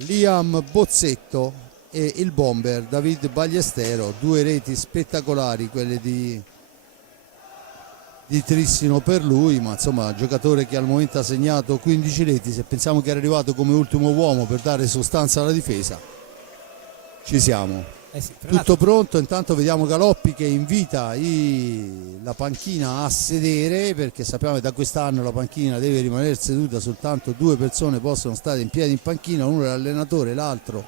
Liam Bozzetto e il bomber David Ballestero, due reti spettacolari, quelle di trissino per lui, ma insomma giocatore che al momento ha segnato 15 reti. Se pensiamo che era arrivato come ultimo uomo per dare sostanza alla difesa, ci siamo. Sì, tutto pronto. Intanto vediamo Galoppi che invita la panchina a sedere, perché sappiamo che da quest'anno la panchina deve rimanere seduta, soltanto due persone possono stare in piedi in panchina, uno è l'allenatore, l'altro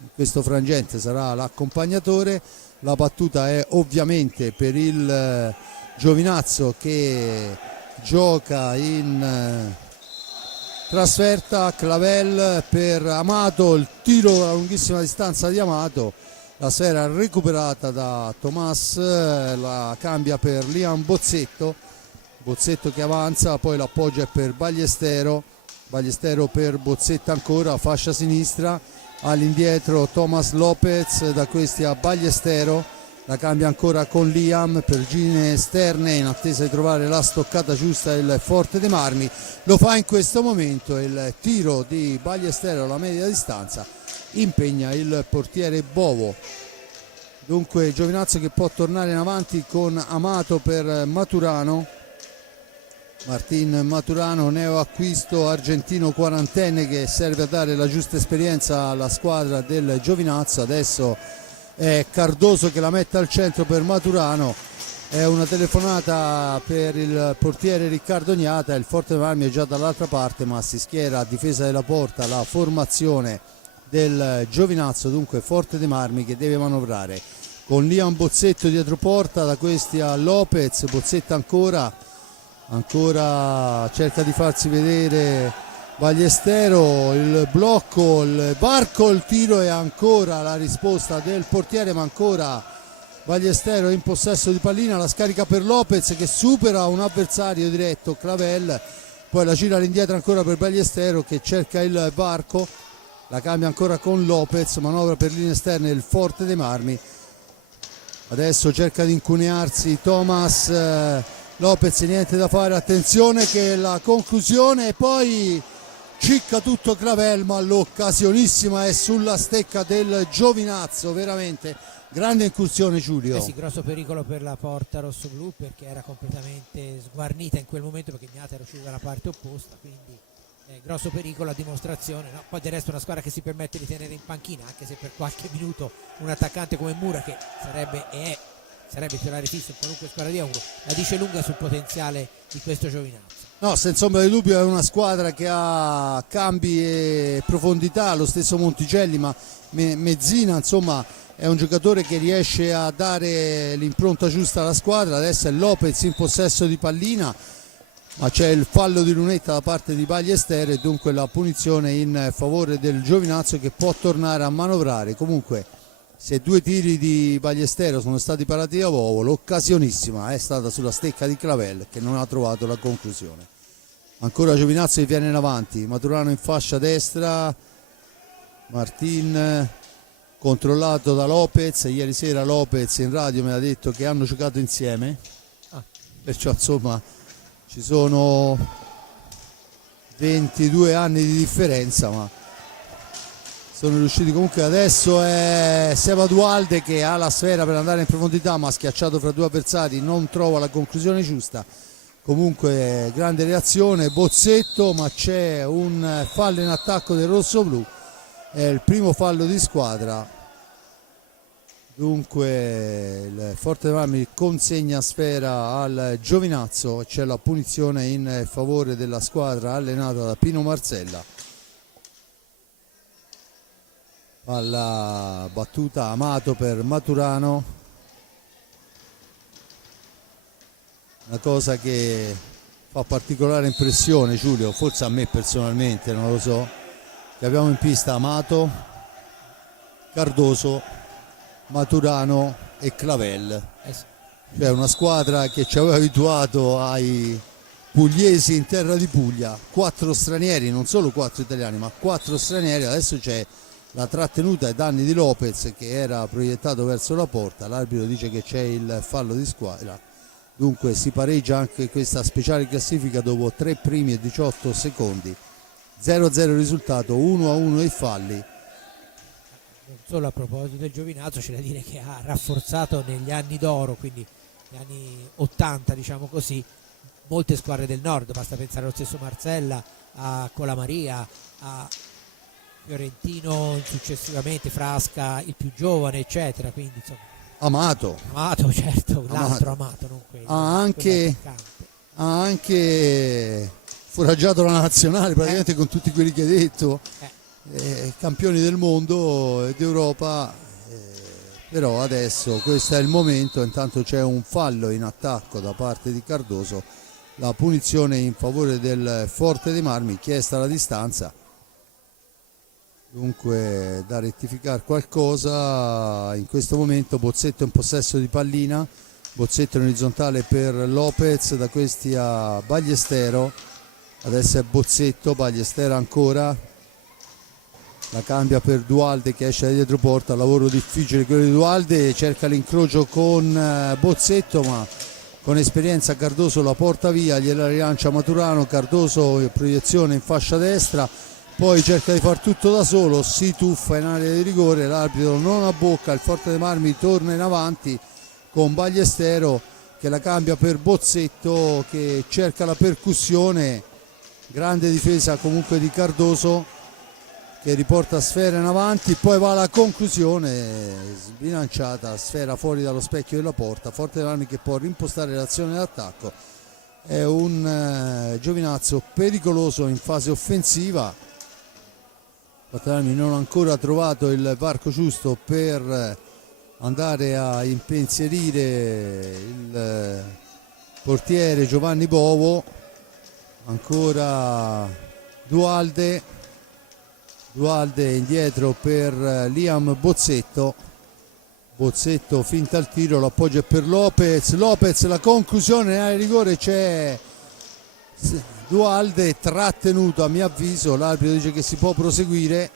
in questo frangente sarà l'accompagnatore. La battuta è ovviamente per il Giovinazzo che gioca in trasferta. Clavel per Amato, il tiro a lunghissima distanza di Amato, la sfera recuperata da Tomas, la cambia per Liam Bozzetto che avanza, poi l'appoggia per Ballestero per Bozzetto ancora, fascia sinistra, all'indietro Thomas Lopez, da questi a Ballestero, la cambia ancora con Liam per gine esterne in attesa di trovare la stoccata giusta il Forte dei Marmi. Lo fa in questo momento, il tiro di Ballestero alla media distanza impegna il portiere Bovo. Dunque Giovinazzo che può tornare in avanti con Amato per Maturano. Martin Maturano, neoacquisto argentino quarantenne che serve a dare la giusta esperienza alla squadra del Giovinazzo. Adesso è Cardoso che la mette al centro per Maturano. È una telefonata per il portiere Riccardo Gnata. Il Forte dei Marmi è già dall'altra parte, ma si schiera a difesa della porta la formazione del Giovinazzo. Dunque Forte dei Marmi che deve manovrare con Liam Bozzetto dietro porta, da questi a Lopez. Bozzetto ancora cerca di farsi vedere Ballestero, il blocco, il varco, il tiro e ancora la risposta del portiere, ma ancora Ballestero in possesso di pallina, la scarica per Lopez che supera un avversario diretto, Clavel, poi la gira all'indietro ancora per Ballestero che cerca il varco, la cambia ancora con Lopez, manovra per linee esterne il Forte dei Marmi. Adesso cerca di incunearsi Thomas, Lopez niente da fare, attenzione che la conclusione, e poi cicca tutto Clavel, ma l'occasionissima è sulla stecca del Giovinazzo, veramente grande incursione, Giulio. Sì, grosso pericolo per la porta rossoblu perché era completamente sguarnita in quel momento, perché Gnata era uscito dalla parte opposta, quindi grosso pericolo a dimostrazione, no? Poi del resto è una squadra che si permette di tenere in panchina, anche se per qualche minuto un attaccante come Mura, che sarebbe titolare fisso in qualunque squadra di Euro, la dice lunga sul potenziale di questo Giovinazzo. No, senza ombra di dubbio è una squadra che ha cambi e profondità, lo stesso Monticelli, ma Mezzina insomma è un giocatore che riesce a dare l'impronta giusta alla squadra. Adesso è Lopez in possesso di pallina, ma c'è il fallo di lunetta da parte di Ballestero e dunque la punizione in favore del Giovinazzo che può tornare a manovrare. Comunque se due tiri di Ballestero sono stati parati da Vovo, l'occasionissima è stata sulla stecca di Clavel che non ha trovato la conclusione. Ancora Giovinazzo che viene in avanti, Maturano in fascia destra, Martin controllato da Lopez. Ieri sera Lopez in radio mi ha detto che hanno giocato insieme, perciò insomma ci sono 22 anni di differenza, ma sono riusciti comunque. Adesso è Seba Dualde che ha la sfera per andare in profondità, ma schiacciato fra due avversari, non trova la conclusione giusta. Comunque grande reazione Bozzetto, ma c'è un fallo in attacco del rossoblu, è il primo fallo di squadra. Dunque il Forte dei Marmi consegna sfera al Giovinazzo, c'è la punizione in favore della squadra allenata da Pino Marzella. Alla battuta Amato per Maturano, una cosa che fa particolare impressione, Giulio, forse a me personalmente, non lo so, che abbiamo in pista Amato, Cardoso, Maturano e Clavel, cioè una squadra che ci aveva abituato ai pugliesi in terra di Puglia, 4 stranieri, non solo 4 italiani ma 4 stranieri. Adesso c'è la trattenuta ai danni di Lopez che era proiettato verso la porta, l'arbitro dice che c'è il fallo di squadra, dunque si pareggia anche questa speciale classifica dopo 3 primi e 18 secondi. 0-0 il risultato, 1-1 i falli. Non solo a proposito del Giovinazzo, c'è da dire che ha rafforzato negli anni d'oro, quindi negli anni 80 diciamo così, molte squadre del nord, basta pensare allo stesso Marsella, a Colamaria, a Fiorentino successivamente, Frasca il più giovane eccetera, quindi insomma Amato certo, l'altro Amato, non quello, ha anche foraggiato la nazionale praticamente con tutti quelli che hai detto, campioni del mondo e d'Europa, però adesso questo è il momento. Intanto c'è un fallo in attacco da parte di Cardoso, la punizione in favore del Forte dei Marmi, chiesta la distanza, dunque da rettificare qualcosa. In questo momento Bozzetto in possesso di pallina, Bozzetto in orizzontale per Lopez, da questi a Ballestero, adesso è Bozzetto, Ballestero ancora, la cambia per Dualde che esce da dietro porta, lavoro difficile quello di Dualde, cerca l'incrocio con Bozzetto ma con esperienza Cardoso la porta via, gliela rilancia Maturano, Cardoso proiezione in fascia destra, poi cerca di far tutto da solo, si tuffa in area di rigore, l'arbitro non abbocca, il Forte dei Marmi torna in avanti con Ballestero che la cambia per Bozzetto che cerca la percussione, grande difesa comunque di Cardoso che riporta Sfera in avanti, poi va alla conclusione, sbilanciata, Sfera fuori dallo specchio della porta, Forte dei Marmi che può rimpostare l'azione d'attacco. È un Giovinazzo pericoloso in fase offensiva, Forte dei Marmi non ha ancora trovato il varco giusto per andare a impensierire il portiere Giovanni Bovo. Ancora Dualde indietro per Liam Bozzetto, finta il tiro, l'appoggio è per Lopez, la conclusione in area di rigore, c'è Dualde trattenuto a mio avviso, l'arbitro dice che si può proseguire,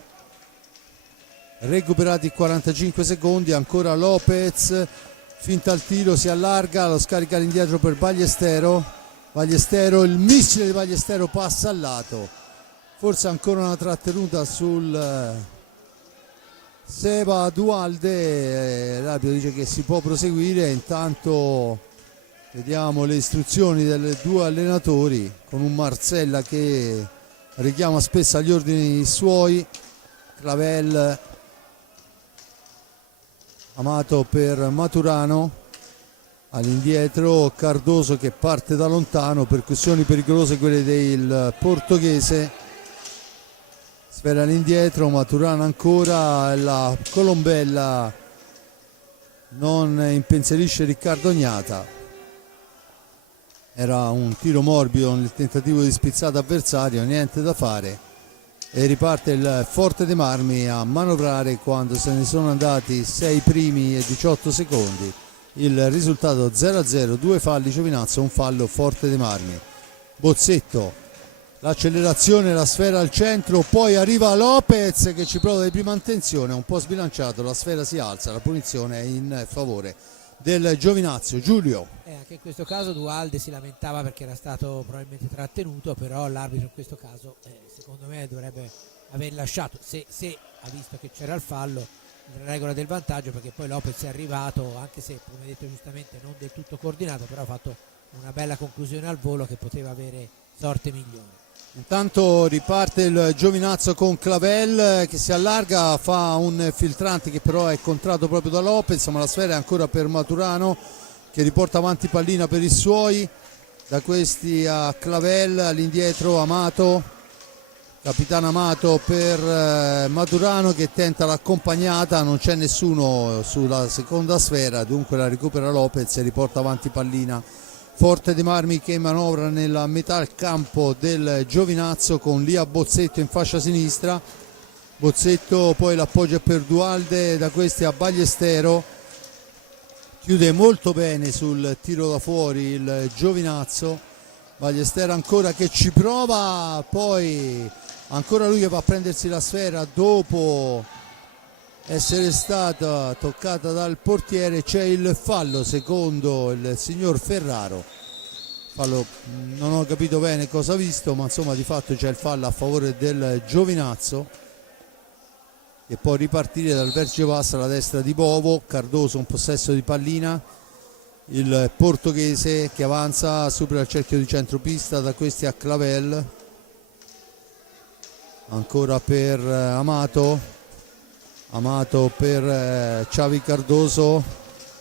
recuperati 45 secondi, ancora Lopez, finta il tiro, si allarga, lo scarica all'indietro per Ballestero, il missile di Ballestero passa al lato, forse ancora una trattenuta sul Seba Dualde, l'arbitro dice che si può proseguire, intanto vediamo le istruzioni dei due allenatori con un Marsella che richiama spesso agli ordini suoi, Clavel, Amato per Maturano, all'indietro Cardoso che parte da lontano, percussioni pericolose quelle del portoghese, Sfera all'indietro, Maturano ancora, la Colombella non impensierisce Riccardo Ognata, era un tiro morbido nel tentativo di spizzata avversario, niente da fare e riparte il Forte dei Marmi a manovrare quando se ne sono andati 6 primi e 18 secondi. Il risultato 0-0, 2 falli Giovinazzo, un fallo Forte dei Marmi. Bozzetto, l'accelerazione, la Sfera al centro, poi arriva Lopez che ci prova di prima intenzione, un po' sbilanciato, la Sfera si alza, la punizione è in favore del Giovinazzo. Giulio. Anche in questo caso Dualde si lamentava perché era stato probabilmente trattenuto, però l'arbitro in questo caso secondo me dovrebbe aver lasciato, se ha visto che c'era il fallo, la regola del vantaggio, perché poi Lopez è arrivato, anche se come detto giustamente non del tutto coordinato, però ha fatto una bella conclusione al volo che poteva avere sorte migliore. Intanto riparte il Giovinazzo con Clavel che si allarga, fa un filtrante che però è contratto proprio da Lopez, ma la Sfera è ancora per Maturano che riporta avanti pallina per i suoi, da questi a Clavel, all'indietro Amato, capitano Amato per Maturano che tenta l'accompagnata, non c'è nessuno sulla seconda sfera, dunque la recupera Lopez e riporta avanti pallina. Forte dei Marmi che manovra nella metà campo del Giovinazzo con Lia Bozzetto in fascia sinistra, Bozzetto poi l'appoggio è per Dualde, da questi a Ballestero, chiude molto bene sul tiro da fuori il Giovinazzo, Ballestero ancora che ci prova, poi ancora lui che va a prendersi la sfera dopo essere stata toccata dal portiere, c'è il fallo secondo il signor Ferraro fallo, non ho capito bene cosa ha visto, ma insomma di fatto c'è il fallo a favore del Giovinazzo, e poi ripartire dal vertice basso alla destra di Bovo. Cardoso un possesso di pallina, il portoghese che avanza, supera il cerchio di centropista, da questi a Clavel, ancora per Amato per Xavi Cardoso,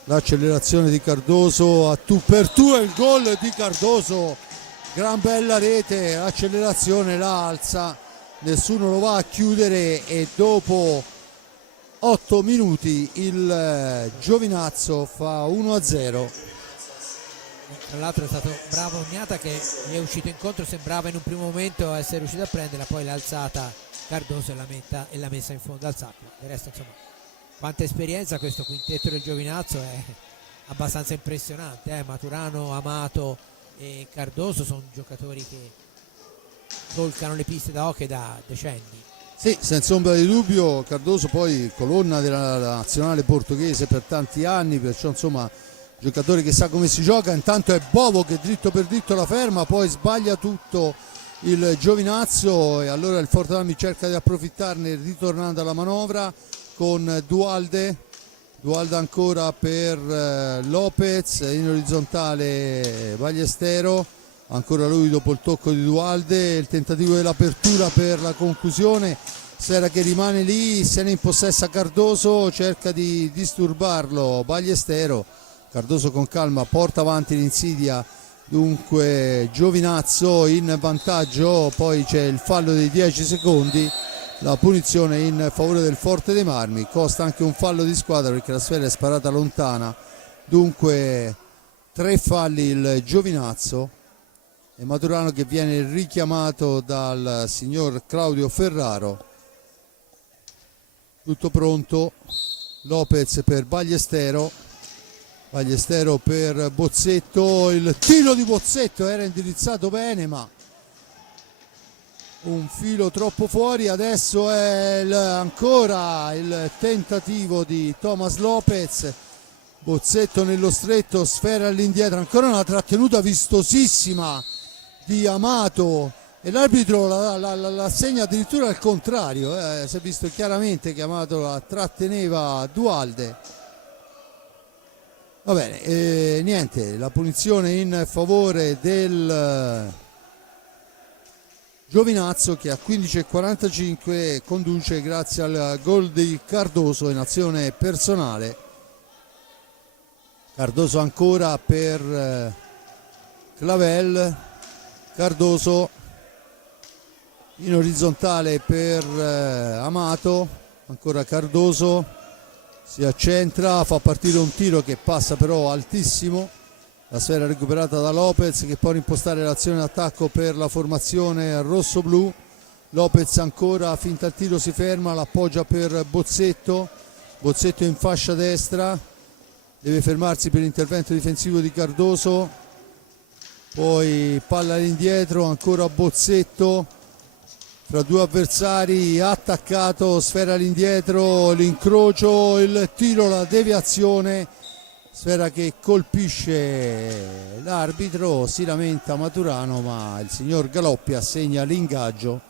l'accelerazione di Cardoso a tu per tu e il gol di Cardoso, gran bella rete, l'accelerazione la alza, nessuno lo va a chiudere, e dopo 8 minuti il Giovinazzo fa 1-0. Tra l'altro è stato bravo Ognata, che gli è uscito incontro, sembrava in un primo momento essere riuscito a prenderla, poi l'ha alzata Cardoso e l'ha messa in fondo al sacco. Del resto, insomma, quanta esperienza questo quintetto del Giovinazzo, è abbastanza impressionante. Maturano, Amato e Cardoso sono giocatori che solcano le piste da hockey da decenni. Sì, senza ombra di dubbio. Cardoso poi colonna della nazionale portoghese per tanti anni, perciò insomma giocatore che sa come si gioca. Intanto è Bovo che dritto per dritto la ferma, poi sbaglia tutto il Giovinazzo, e allora il Forte Marmi cerca di approfittarne ritornando alla manovra con Dualde ancora per Lopez, in orizzontale Ballestero, ancora lui dopo il tocco di Dualde, il tentativo dell'apertura per la conclusione, Sfera che rimane lì, se ne impossessa Cardoso, cerca di disturbarlo Ballestero, Cardoso con calma porta avanti l'insidia, dunque Giovinazzo in vantaggio, poi c'è il fallo dei 10 secondi, la punizione in favore del Forte dei Marmi, costa anche un fallo di squadra perché la sfera è sparata lontana, dunque 3 falli il Giovinazzo, e Maturano che viene richiamato dal signor Claudio Ferraro. Tutto pronto, Lopez per Ballestero per Bozzetto, il tiro di Bozzetto era indirizzato bene ma un filo troppo fuori. Adesso è ancora il tentativo di Thomas Lopez, Bozzetto nello stretto, sfera all'indietro, ancora una trattenuta vistosissima di Amato, e l'arbitro la segna addirittura al contrario, si è visto chiaramente che Amato la tratteneva Dualde. Va bene, niente, la punizione in favore del Giovinazzo, che a 15:45 conduce grazie al gol di Cardoso in azione personale. Cardoso ancora per Clavel, Cardoso in orizzontale per Amato, ancora Cardoso, si accentra, fa partire un tiro che passa però altissimo, la sfera recuperata da Lopez che può impostare l'azione d'attacco per la formazione rosso-blu. Lopez ancora, finta il tiro, si ferma, l'appoggia per Bozzetto in fascia destra, deve fermarsi per l'intervento difensivo di Cardoso, poi palla all'indietro, ancora Bozzetto fra due avversari, attaccato, sfera all'indietro, l'incrocio, il tiro, la deviazione, sfera che colpisce l'arbitro, si lamenta Maturano ma il signor Galoppi assegna l'ingaggio.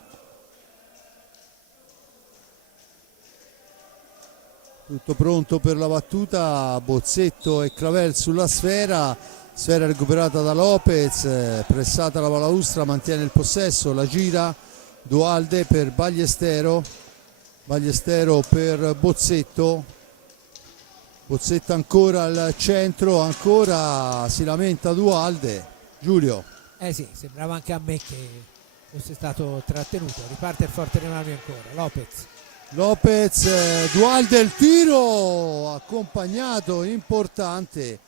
Tutto pronto per la battuta, Bozzetto e Clavel sulla sfera recuperata da Lopez, pressata la balaustra, mantiene il possesso, la gira Dualde per Ballestero per Bozzetto ancora al centro, ancora si lamenta Dualde. Giulio. Sì, sembrava anche a me che fosse stato trattenuto. Riparte il Forte dei Marmi ancora, Lopez, Dualde, il tiro accompagnato, importante,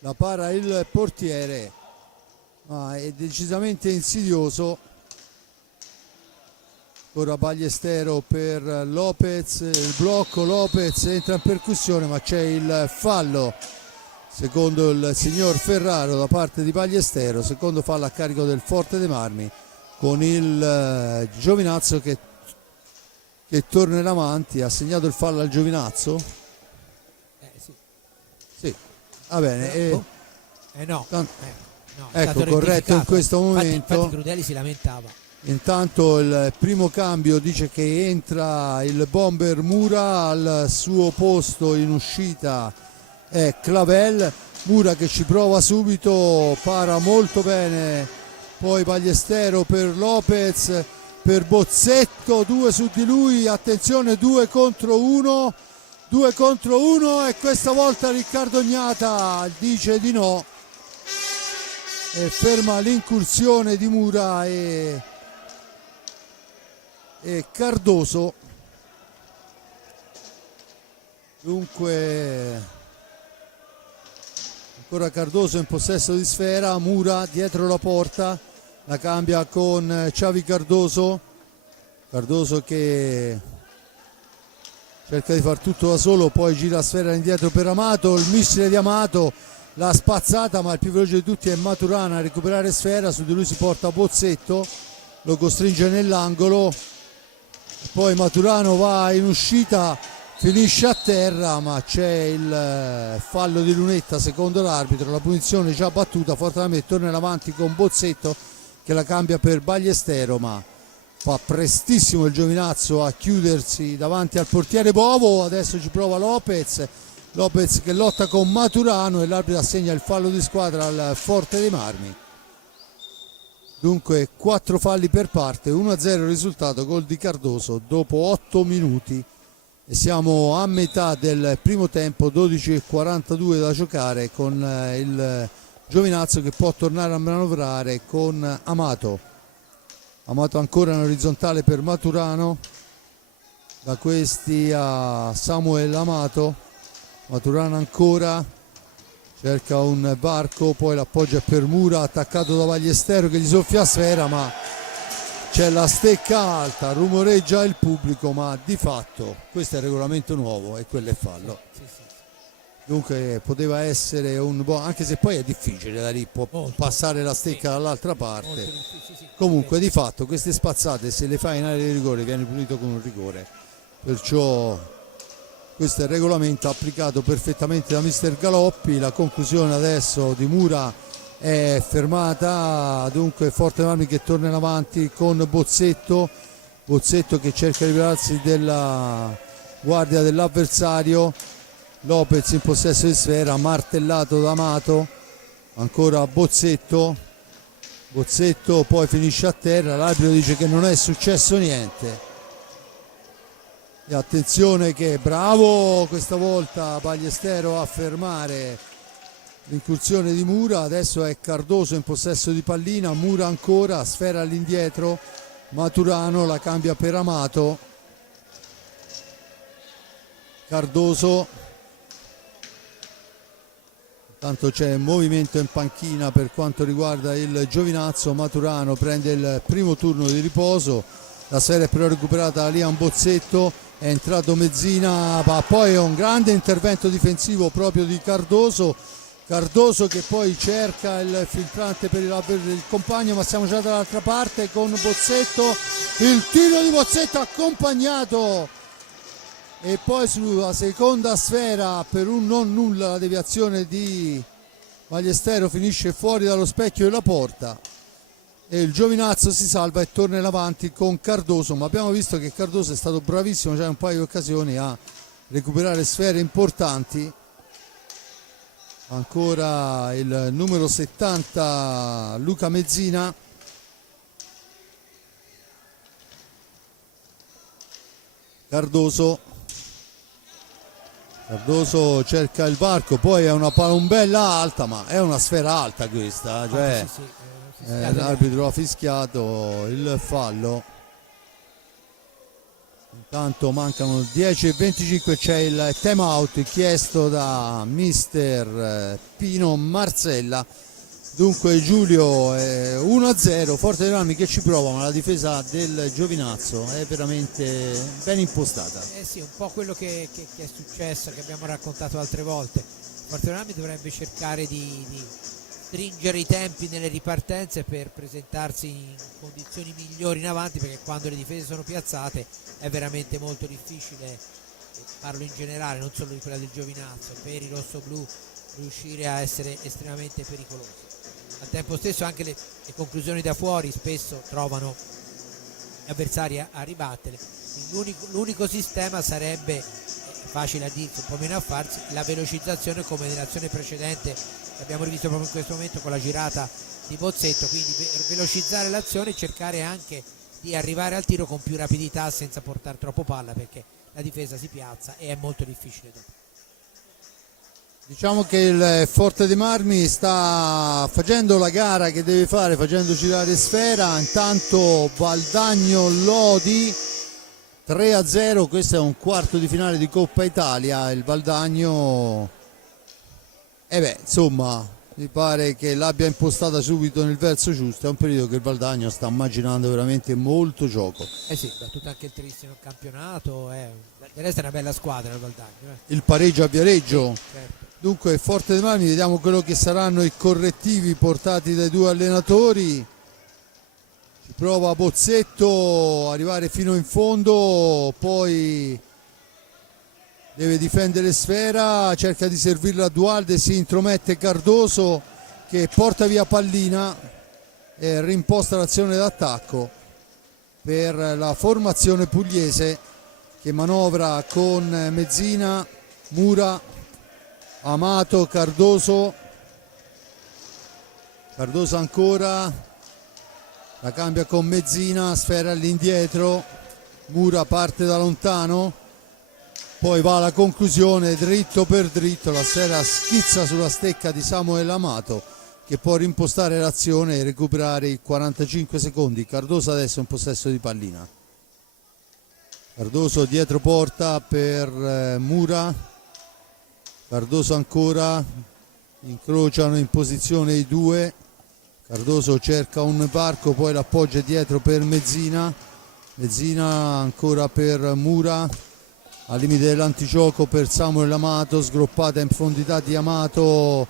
la para il portiere, ma è decisamente insidioso. Ora Ballestero per Lopez, il blocco, Lopez entra in percussione ma c'è il fallo secondo il signor Ferraro da parte di Ballestero, secondo fallo a carico del Forte dei Marmi, con il Giovinazzo che torna avanti. Ha segnato il fallo al Giovinazzo? Sì. Sì, va bene. No. No, è ecco, stato corretto in rettificato. questo Infatti momento. Crudeli si lamentava. Intanto il primo cambio dice che entra il bomber Mura, al suo posto in uscita è Clavel. Mura che ci prova subito, para molto bene, poi Ballestero per Lopez, per Bozzetto, 2 su di lui, attenzione, 2 contro 1 e questa volta Riccardo Gnata dice di no e ferma l'incursione di Mura e Cardoso. Dunque ancora Cardoso in possesso di sfera, Mura dietro la porta, la cambia con Xavi Cardoso che cerca di far tutto da solo, poi gira la sfera indietro per Amato, il missile di Amato l'ha spazzata, ma il più veloce di tutti è Maturana a recuperare sfera, su di lui si porta Bozzetto, lo costringe nell'angolo, poi Maturano va in uscita, finisce a terra, ma c'è il fallo di Lunetta secondo l'arbitro, la punizione già battuta, fortunatamente torna in avanti con Bozzetto che la cambia per Ballestero, ma fa prestissimo il Giovinazzo a chiudersi davanti al portiere Bovo. Adesso ci prova Lopez che lotta con Maturano e l'arbitro assegna il fallo di squadra al Forte dei Marmi. Dunque 4 falli per parte, 1-0 il risultato, gol di Cardoso dopo 8 minuti e siamo a metà del primo tempo, 12:42 da giocare, con il Giovinazzo che può tornare a manovrare con Amato ancora in orizzontale per Maturano, da questi a Samuel Amato, Maturano ancora cerca un varco, poi l'appoggia per Mura, attaccato da Ballestero che gli soffia a sfera, ma c'è la stecca alta, rumoreggia il pubblico, ma di fatto questo è il regolamento nuovo e quello è fallo. Dunque poteva essere un buon, anche se poi è difficile da lì passare la stecca dall'altra parte. Comunque di fatto queste spazzate, se le fai in area di rigore, viene punito con un rigore, perciò questo è il regolamento applicato perfettamente da mister Galoppi. La conclusione adesso di Mura è fermata, dunque Forte Marmi che torna in avanti con Bozzetto che cerca di liberarsi della guardia dell'avversario. Lopez in possesso di sfera, martellato da Amato, ancora Bozzetto poi finisce a terra, l'arbitro dice che non è successo niente e attenzione che bravo questa volta Ballestero a fermare l'incursione di Mura. Adesso è Cardoso in possesso di pallina, Mura ancora, sfera all'indietro, Maturano la cambia per Amato, Cardoso. Tanto c'è movimento in panchina per quanto riguarda il Giovinazzo, Maturano prende il primo turno di riposo, la sfera è però recuperata da Liam Bozzetto, è entrato Mezzina, ma poi è un grande intervento difensivo proprio di Cardoso che poi cerca il filtrante per il compagno, ma siamo già dall'altra parte con Bozzetto, il tiro di Bozzetto accompagnato e poi sulla seconda sfera per un non nulla la deviazione di Ballestero finisce fuori dallo specchio della porta e il Giovinazzo si salva e torna in avanti con Cardoso, ma abbiamo visto che Cardoso è stato bravissimo già in un paio di occasioni a recuperare sfere importanti. Ancora il numero 70 Luca Mezzina, Cardoso cerca il varco, poi è una palombella alta, ma è una sfera alta questa, cioè l'arbitro ha fischiato il fallo. Intanto mancano 10:25, c'è il time out chiesto da mister Pino Marzella. Dunque Giulio 1-0, Forte dei Marmi che ci prova, ma la difesa del Giovinazzo è veramente ben impostata. Sì, un po' quello che è successo, che abbiamo raccontato altre volte. Forte dei Marmi dovrebbe cercare di stringere i tempi nelle ripartenze per presentarsi in condizioni migliori in avanti, perché quando le difese sono piazzate è veramente molto difficile, parlo in generale, non solo di quella del Giovinazzo, per i rossoblù riuscire a essere estremamente pericolosi. al tempo stesso anche le conclusioni da fuori spesso trovano gli avversari a ribattere. L'unico sistema sarebbe, facile a dirsi, un po' meno a farsi, la velocizzazione come nell'azione precedente che abbiamo rivisto proprio in questo momento con la girata di Bozzetto, quindi per velocizzare l'azione e cercare anche di arrivare al tiro con più rapidità senza portare troppo palla, perché la difesa si piazza e è molto difficile dopo. Diciamo che il Forte dei Marmi sta facendo la gara che deve fare, facendo girare sfera. Intanto Valdagno Lodi 3-0, questo è un quarto di finale di Coppa Italia. Il Valdagno insomma mi pare che l'abbia impostata subito nel verso giusto. È un periodo che il Valdagno sta immaginando veramente molto gioco. Sì, battuto anche il tristissimo campionato, del resto è una bella squadra il Valdagno. Il pareggio a Viareggio. Sì, certo. Dunque Forte dei Marmi, vediamo quello che saranno i correttivi portati dai due allenatori. Ci prova Bozzetto a arrivare fino in fondo, poi deve difendere sfera, cerca di servirla a Dualde, si intromette Cardoso che porta via pallina e rimposta l'azione d'attacco per la formazione pugliese che manovra con Mezzina, Mura, Amato, Cardoso ancora, la cambia con Mezzina, sfera all'indietro, Mura parte da lontano, poi va alla conclusione dritto per dritto, la sfera schizza sulla stecca di Samuel Amato che può rimpostare l'azione e recuperare i 45 secondi. Cardoso adesso è in possesso di pallina, Cardoso dietro porta per Mura, Cardoso ancora, incrociano in posizione i due, Cardoso cerca un varco, poi l'appoggia dietro per Mezzina, Mezzina ancora per Mura, al limite dell'antigioco per Samuel Amato, sgroppata in profondità di Amato,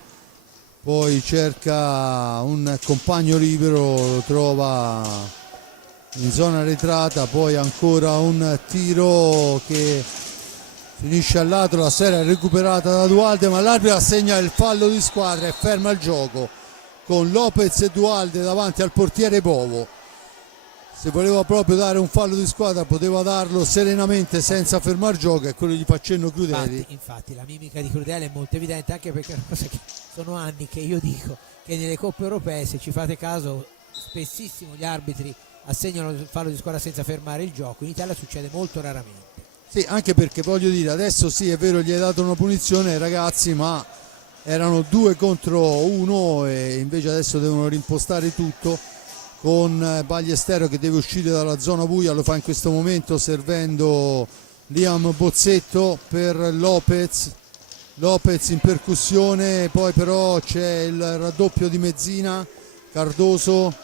poi cerca un compagno libero, lo trova in zona arretrata, poi ancora un tiro che finisce al lato, la sfera è recuperata da Dualde, ma l'arbitro assegna il fallo di squadra e ferma il gioco con Lopez e Dualde davanti al portiere Bovo. Se voleva proprio dare un fallo di squadra poteva darlo serenamente senza fermare il gioco, è quello gli fa cenno Crudeli. Infatti la mimica di Crudeli è molto evidente, anche perché è una cosa che sono anni che io dico che nelle coppe europee, se ci fate caso, spessissimo gli arbitri assegnano il fallo di squadra senza fermare il gioco. In Italia succede molto raramente. Sì, anche perché voglio dire, adesso sì è vero gli hai dato una punizione ai ragazzi, ma erano 2 contro 1 e invece adesso devono rimpostare tutto con Ballestero che deve uscire dalla zona buia, lo fa in questo momento servendo Liam Bozzetto per Lopez in percussione, poi però c'è il raddoppio di Mezzina, Cardoso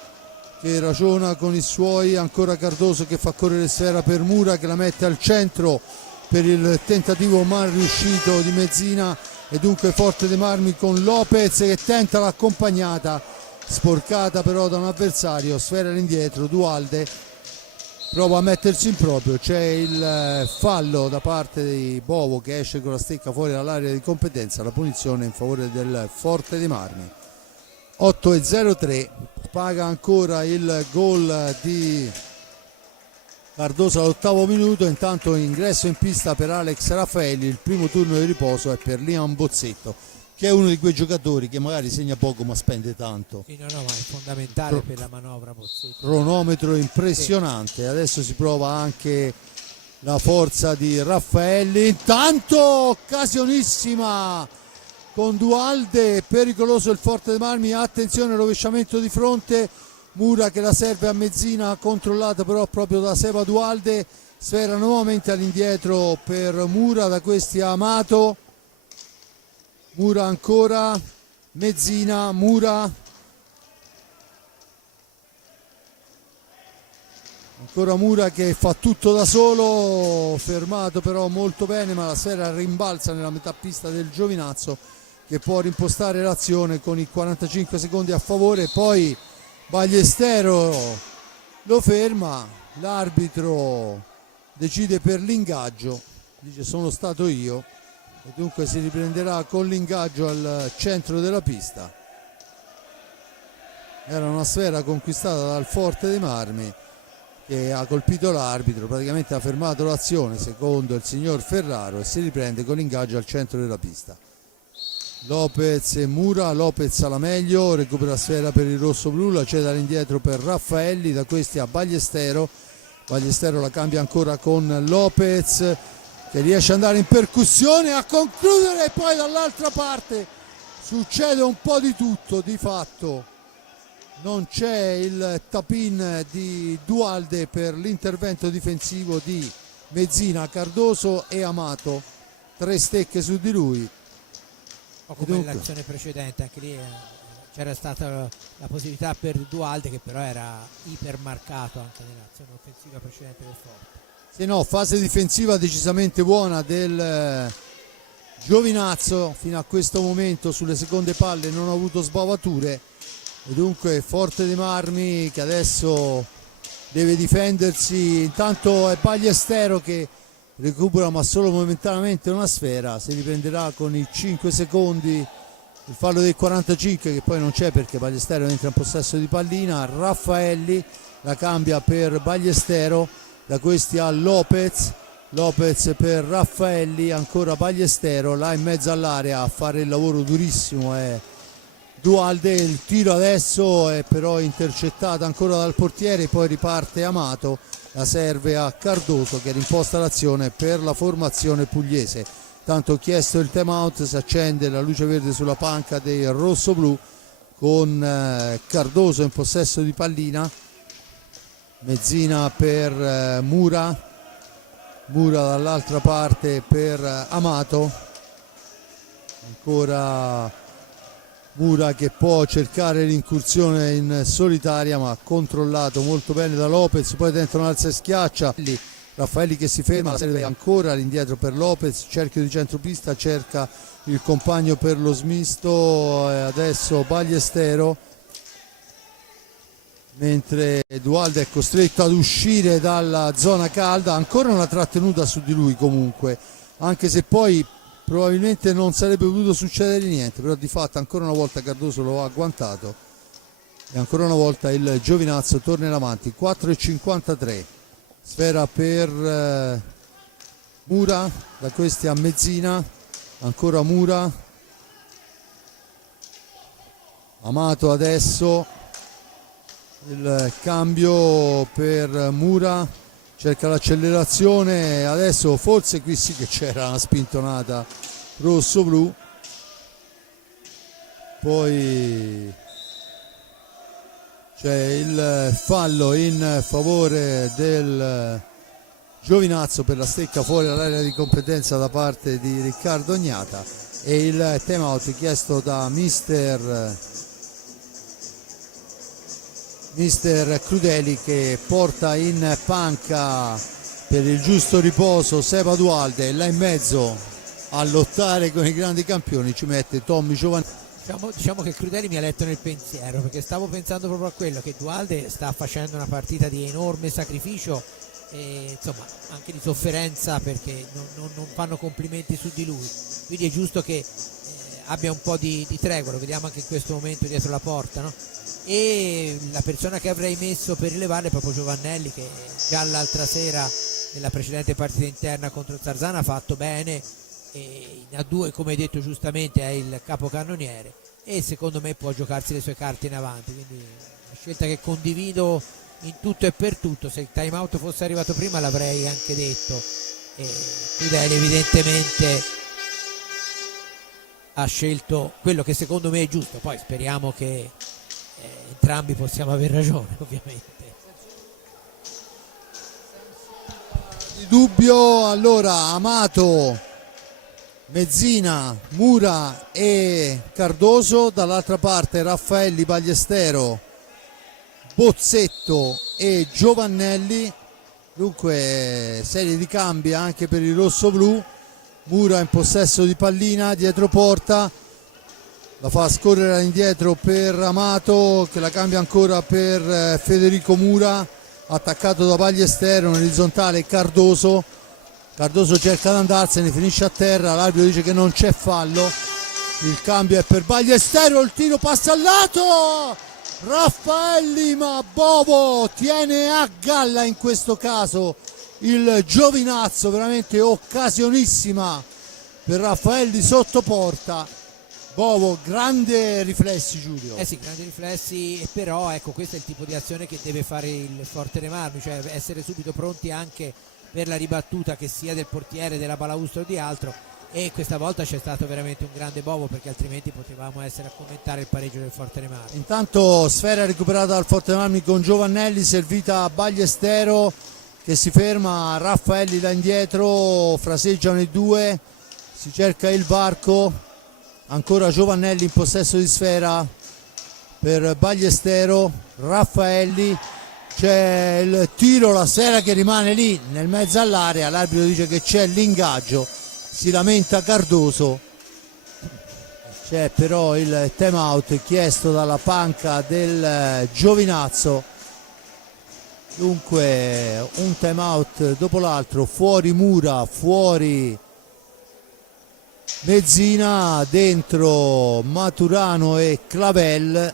che ragiona con i suoi, ancora Cardoso che fa correre sfera per Mura che la mette al centro per il tentativo mal riuscito di Mezzina, e dunque Forte dei Marmi con Lopez che tenta l'accompagnata, sporcata però da un avversario, sfera all'indietro, Dualde prova a mettersi in proprio, c'è il fallo da parte di Bovo che esce con la stecca fuori dall'area di competenza, la punizione in favore del Forte dei Marmi. 8-0-3, paga ancora il gol di Cardoso all'8° minuto. Intanto ingresso in pista per Alex Raffaelli, il primo turno di riposo è per Liam Bozzetto che è uno di quei giocatori che magari segna poco ma spende tanto. Sì, no, ma è fondamentale per la manovra Bozzetto. Cronometro impressionante, adesso si prova anche la forza di Raffaelli, intanto occasionissima con Dualde, pericoloso il Forte dei Marmi, attenzione rovesciamento di fronte, Mura che la serve a Mezzina, controllata però proprio da Seba Dualde, sfera nuovamente all'indietro per Mura, da questi Amato, Mura ancora, Mezzina, Mura, ancora Mura che fa tutto da solo, fermato però molto bene, ma la sfera rimbalza nella metà pista del Giovinazzo che può rimpostare l'azione con i 45 secondi a favore, poi Ballestero lo ferma, l'arbitro decide per l'ingaggio, dice sono stato io, e dunque si riprenderà con l'ingaggio al centro della pista. Era una sfera conquistata dal Forte dei Marmi, che ha colpito l'arbitro, praticamente ha fermato l'azione secondo il signor Ferraro, e si riprende con l'ingaggio al centro della pista. Lopez e Mura, Lopez alla meglio, recupera la sfera per il rosso-blu, la cede all'indietro per Raffaelli, da questi a Ballestero. Ballestero la cambia ancora con Lopez, che riesce ad andare in percussione, a concludere, e poi dall'altra parte succede un po' di tutto. Di fatto non c'è il tap-in di Dualde per l'intervento difensivo di Mezzina, Cardoso e Amato, 3 stecche su di lui. Come nell'azione precedente, anche lì c'era stata la possibilità per Dualde, che però era ipermarcato anche nell'azione offensiva precedente del Forte. Sì, no, fase difensiva decisamente buona del Giovinazzo fino a questo momento. Sulle seconde palle non ha avuto sbavature, e dunque Forte dei Marmi che adesso deve difendersi. Intanto è Ballestero che recupera, ma solo momentaneamente, una sfera. Si riprenderà con i 5 secondi, il fallo del 45 che poi non c'è perché Ballestero entra in possesso di pallina. Raffaelli la cambia per Ballestero, da questi a Lopez, Lopez per Raffaelli, ancora Ballestero là in mezzo all'area a fare il lavoro durissimo è Dualde. Il tiro adesso è però intercettato ancora dal portiere, poi riparte Amato, la serve a Cardoso che rimposta l'azione per la formazione pugliese. Tanto chiesto il time out, si accende la luce verde sulla panca dei rossoblù con Cardoso in possesso di pallina. Mezzina per Mura, Mura dall'altra parte per Amato, ancora Mura che può cercare l'incursione in solitaria, ma controllato molto bene da Lopez, poi dentro un'alza e schiaccia. Raffaelli che si ferma, la serve ancora all'indietro per Lopez, cerchio di centropista, cerca il compagno per lo smisto, adesso Ballestero, mentre Dualde è costretto ad uscire dalla zona calda. Ancora una trattenuta su di lui comunque, anche se poi probabilmente non sarebbe potuto succedere niente, però di fatto ancora una volta Cardoso lo ha agguantato e ancora una volta il Giovinazzo torna in avanti. 4,53, sfera per Mura, da questi a Mezzina, ancora Mura, Amato adesso, il cambio per Mura, cerca l'accelerazione, adesso forse qui sì che c'era una spintonata rosso-blu, poi c'è il fallo in favore del Giovinazzo per la stecca fuori dall'area di competenza da parte di Riccardo Ognata, e il time out chiesto da mister Crudeli, che porta in panca per il giusto riposo Seba Dualde, e là in mezzo a lottare con i grandi campioni ci mette Tommy Giovanni. Diciamo che Crudeli mi ha letto nel pensiero, perché stavo pensando proprio a quello, che Dualde sta facendo una partita di enorme sacrificio e insomma anche di sofferenza, perché non fanno complimenti su di lui, quindi è giusto che abbia un po' di tregua. Lo vediamo anche in questo momento dietro la porta, no? E la persona che avrei messo per rilevarle è proprio Giovannelli, che già l'altra sera nella precedente partita interna contro Zarzana ha fatto bene, e in A2 come hai detto giustamente è il capocannoniere e secondo me può giocarsi le sue carte in avanti, quindi una scelta che condivido in tutto e per tutto. Se il time out fosse arrivato prima l'avrei anche detto, e Crudeli evidentemente ha scelto quello che secondo me è giusto, poi speriamo che entrambi possiamo aver ragione, ovviamente. Di dubbio. Allora Amato, Mezzina, Mura e Cardoso, dall'altra parte Raffaelli, Ballestero, Bozzetto e Giovannelli. Dunque serie di cambi anche per il rosso-blu. Mura in possesso di pallina dietro porta, la fa scorrere all'indietro per Amato, che la cambia ancora per Federico Mura, attaccato da Ballestero in orizzontale. Cardoso cerca di andarsene, finisce a terra, l'arbitro dice che non c'è fallo, il cambio è per Ballestero, il tiro passa al lato Raffaelli, ma Bovo tiene a galla in questo caso il Giovinazzo, veramente occasionissima per Raffaelli sotto porta. Bovo, grande riflessi, Giulio. Eh sì, grandi riflessi, però ecco, questo è il tipo di azione che deve fare il Forte dei Marmi, cioè essere subito pronti anche per la ribattuta, che sia del portiere, della balaustra o di altro, e questa volta c'è stato veramente un grande Bovo, perché altrimenti potevamo essere a commentare il pareggio del Forte dei Marmi. Intanto sfera recuperata dal Forte dei Marmi con Giovannelli, servita a Ballestero che si ferma, Raffaelli da indietro, fraseggiano i due, si cerca il varco. Ancora Giovannelli in possesso di sfera per Ballestero, Raffaelli, c'è il tiro, la sfera che rimane lì nel mezzo all'area, l'arbitro dice che c'è l'ingaggio, si lamenta Cardoso, c'è però il time out chiesto dalla panca del Giovinazzo. Dunque un time out dopo l'altro, fuori Mura, fuori Mezzina, dentro Maturano e Clavel.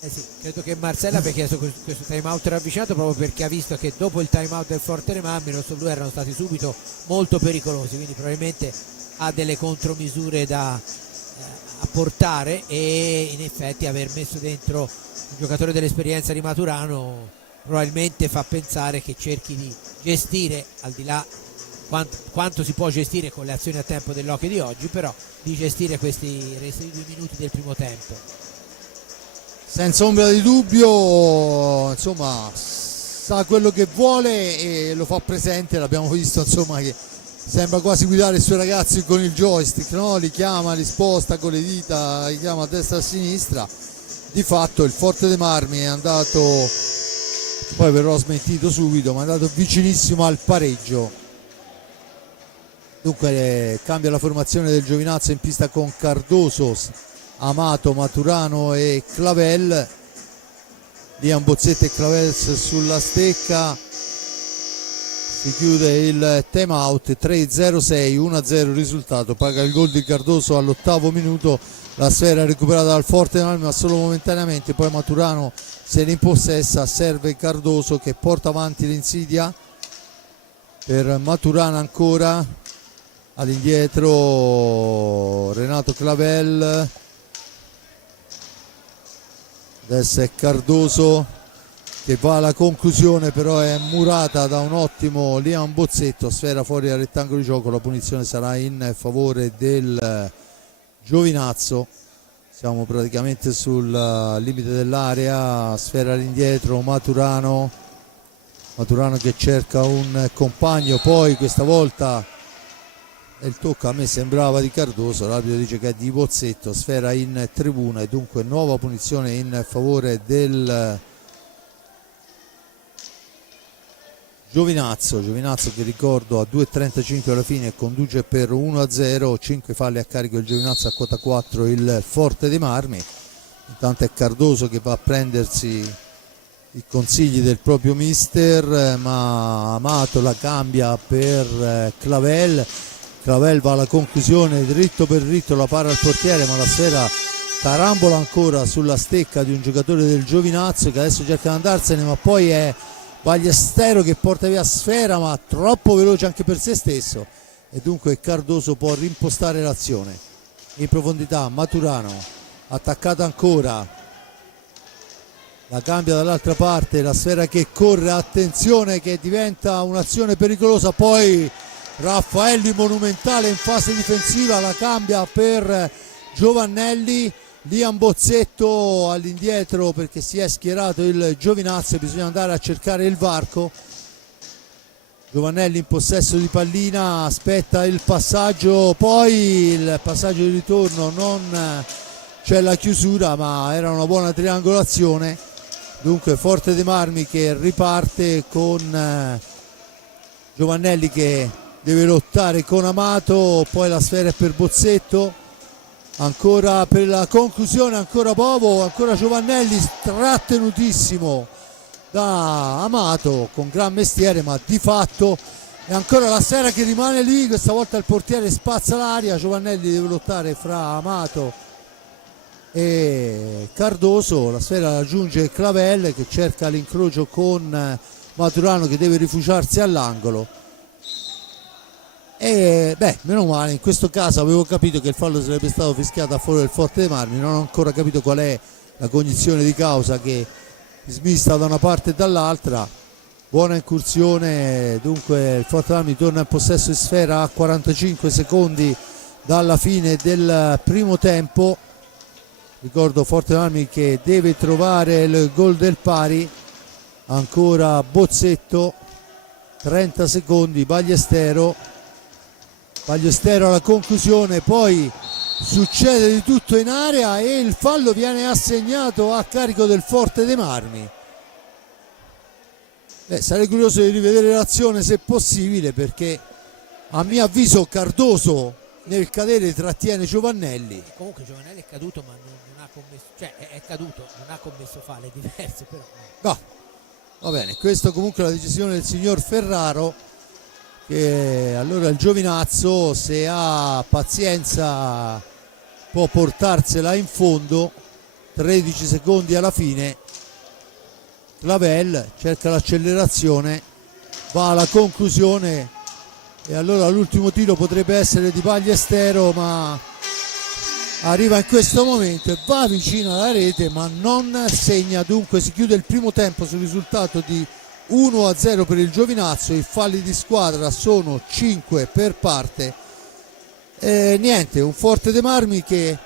Eh sì, credo che Marcella abbia chiesto questo time out ravvicinato proprio perché ha visto che dopo il time out del Forte dei Marmi i rossoblu erano stati subito molto pericolosi, quindi probabilmente ha delle contromisure da apportare, e in effetti aver messo dentro un giocatore dell'esperienza di Maturano probabilmente fa pensare che cerchi di gestire, al di là quanto si può gestire con le azioni a tempo dell'hockey di oggi, però di gestire questi resti 2 minuti del primo tempo. Senza ombra di dubbio, insomma, sa quello che vuole e lo fa presente, l'abbiamo visto, insomma, che sembra quasi guidare i suoi ragazzi con il joystick, no? Li chiama, li sposta con le dita, li chiama a destra e a sinistra. Di fatto il Forte dei Marmi è andato, poi verrò smentito subito, ma è andato vicinissimo al pareggio. Dunque cambia la formazione del Giovinazzo in pista con Cardoso, Amato, Maturano e Clavel. Liam Bozzetto e Clavels sulla stecca. Si chiude il time out, 3-0-6, 1-0 risultato. Paga il gol di Cardoso all'8° minuto. La sfera recuperata dal Forte dei Marmi, ma solo momentaneamente. Poi Maturano se ne impossessa, serve Cardoso che porta avanti l'insidia per Maturano ancora. All'indietro Renato Clavel, adesso è Cardoso che va alla conclusione, però è murata da un ottimo Liam Bozzetto, sfera fuori dal rettangolo di gioco, la punizione sarà in favore del Giovinazzo. Siamo praticamente sul limite dell'area, sfera all'indietro, Maturano che cerca un compagno, poi questa volta il tocco a me sembrava di Cardoso, l'arbitro dice che è di Bozzetto, sfera in tribuna e dunque nuova punizione in favore del Giovinazzo che ricordo a 2.35 alla fine conduce per 1-0, 5 falli a carico del Giovinazzo, a quota 4 il Forte dei Marmi. Intanto è Cardoso che va a prendersi i consigli del proprio mister, ma Amato la cambia per Clavel va alla conclusione, dritto per dritto, la para al portiere, ma la sfera carambola ancora sulla stecca di un giocatore del Giovinazzo che adesso cerca di andarsene, ma poi è Ballestero che porta via sfera, ma troppo veloce anche per se stesso, e dunque Cardoso può rimpostare l'azione. In profondità Maturano, attaccata ancora, la cambia dall'altra parte, la sfera che corre, attenzione che diventa un'azione pericolosa, poi Raffaelli monumentale in fase difensiva, la cambia per Giovannelli, Liam Bozzetto all'indietro perché si è schierato il Giovinazzo e bisogna andare a cercare il varco. Giovannelli in possesso di pallina, aspetta il passaggio, poi il passaggio di ritorno, non c'è la chiusura, ma era una buona triangolazione. Dunque Forte dei Marmi che riparte con Giovannelli che deve lottare con Amato, poi la sfera è per Bozzetto, ancora per la conclusione, ancora Bovo, ancora Giovannelli trattenutissimo da Amato con gran mestiere, ma di fatto è ancora la sfera che rimane lì, questa volta il portiere spazza l'aria, Giovannelli deve lottare fra Amato e Cardoso, la sfera raggiunge Clavel che cerca l'incrocio con Maturano che deve rifugiarsi all'angolo. E beh, meno male, in questo caso avevo capito che il fallo sarebbe stato fischiato a favore del Forte dei Marmi, non ho ancora capito qual è la cognizione di causa che smista da una parte e dall'altra. Buona incursione, dunque il Forte dei Marmi torna in possesso di sfera a 45 secondi dalla fine del primo tempo. Ricordo Forte dei Marmi che deve trovare il gol del pari, ancora Bozzetto, 30 secondi, Ballestero alla conclusione, poi succede di tutto in area e il fallo viene assegnato a carico del Forte dei Marmi. Sarei curioso di rivedere l'azione se possibile, perché a mio avviso Cardoso nel cadere trattiene Giovannelli. Comunque Giovannelli è caduto ma non ha commesso, cioè è caduto, non ha commesso falle diverse, però No, va bene, questo comunque è la decisione del signor Ferraro, che allora il giovinazzo, se ha pazienza, può portarsela in fondo. 13 secondi alla fine, Clavel cerca l'accelerazione, va alla conclusione e allora l'ultimo tiro potrebbe essere di Ballestero, ma arriva in questo momento e va vicino alla rete ma non segna. Dunque si chiude il primo tempo sul risultato di 1-0 per il Giovinazzo. I falli di squadra sono 5 per parte. Niente, un Forte dei Marmi che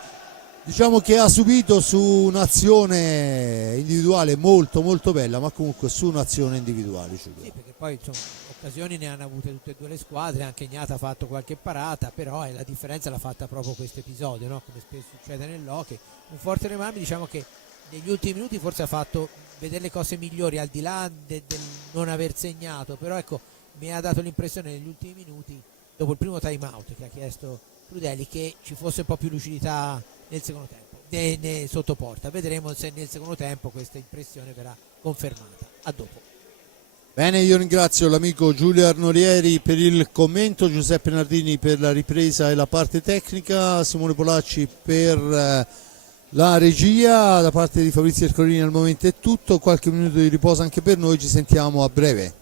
diciamo che ha subito su un'azione individuale molto molto bella, ma comunque su un'azione individuale. sì, perché poi insomma occasioni ne hanno avute tutte e due le squadre, anche Gnata ha fatto qualche parata, però la differenza l'ha fatta proprio questo episodio, no? Come spesso succede nell'hockey. Un Forte dei Marmi, diciamo che negli ultimi minuti forse ha fatto vedere le cose migliori, al di là del non aver segnato, però ecco, mi ha dato l'impressione negli ultimi minuti, dopo il primo time out che ha chiesto Prudelli, che ci fosse un po' più lucidità nel secondo tempo, sotto porta. Vedremo se nel secondo tempo questa impressione verrà confermata. A dopo. Bene, io ringrazio l'amico Giulio Arnorieri per il commento, Giuseppe Nardini per la ripresa e la parte tecnica, Simone Polacci per la regia. Da parte di Fabrizio Ercolini al momento è tutto, qualche minuto di riposo anche per noi, ci sentiamo a breve.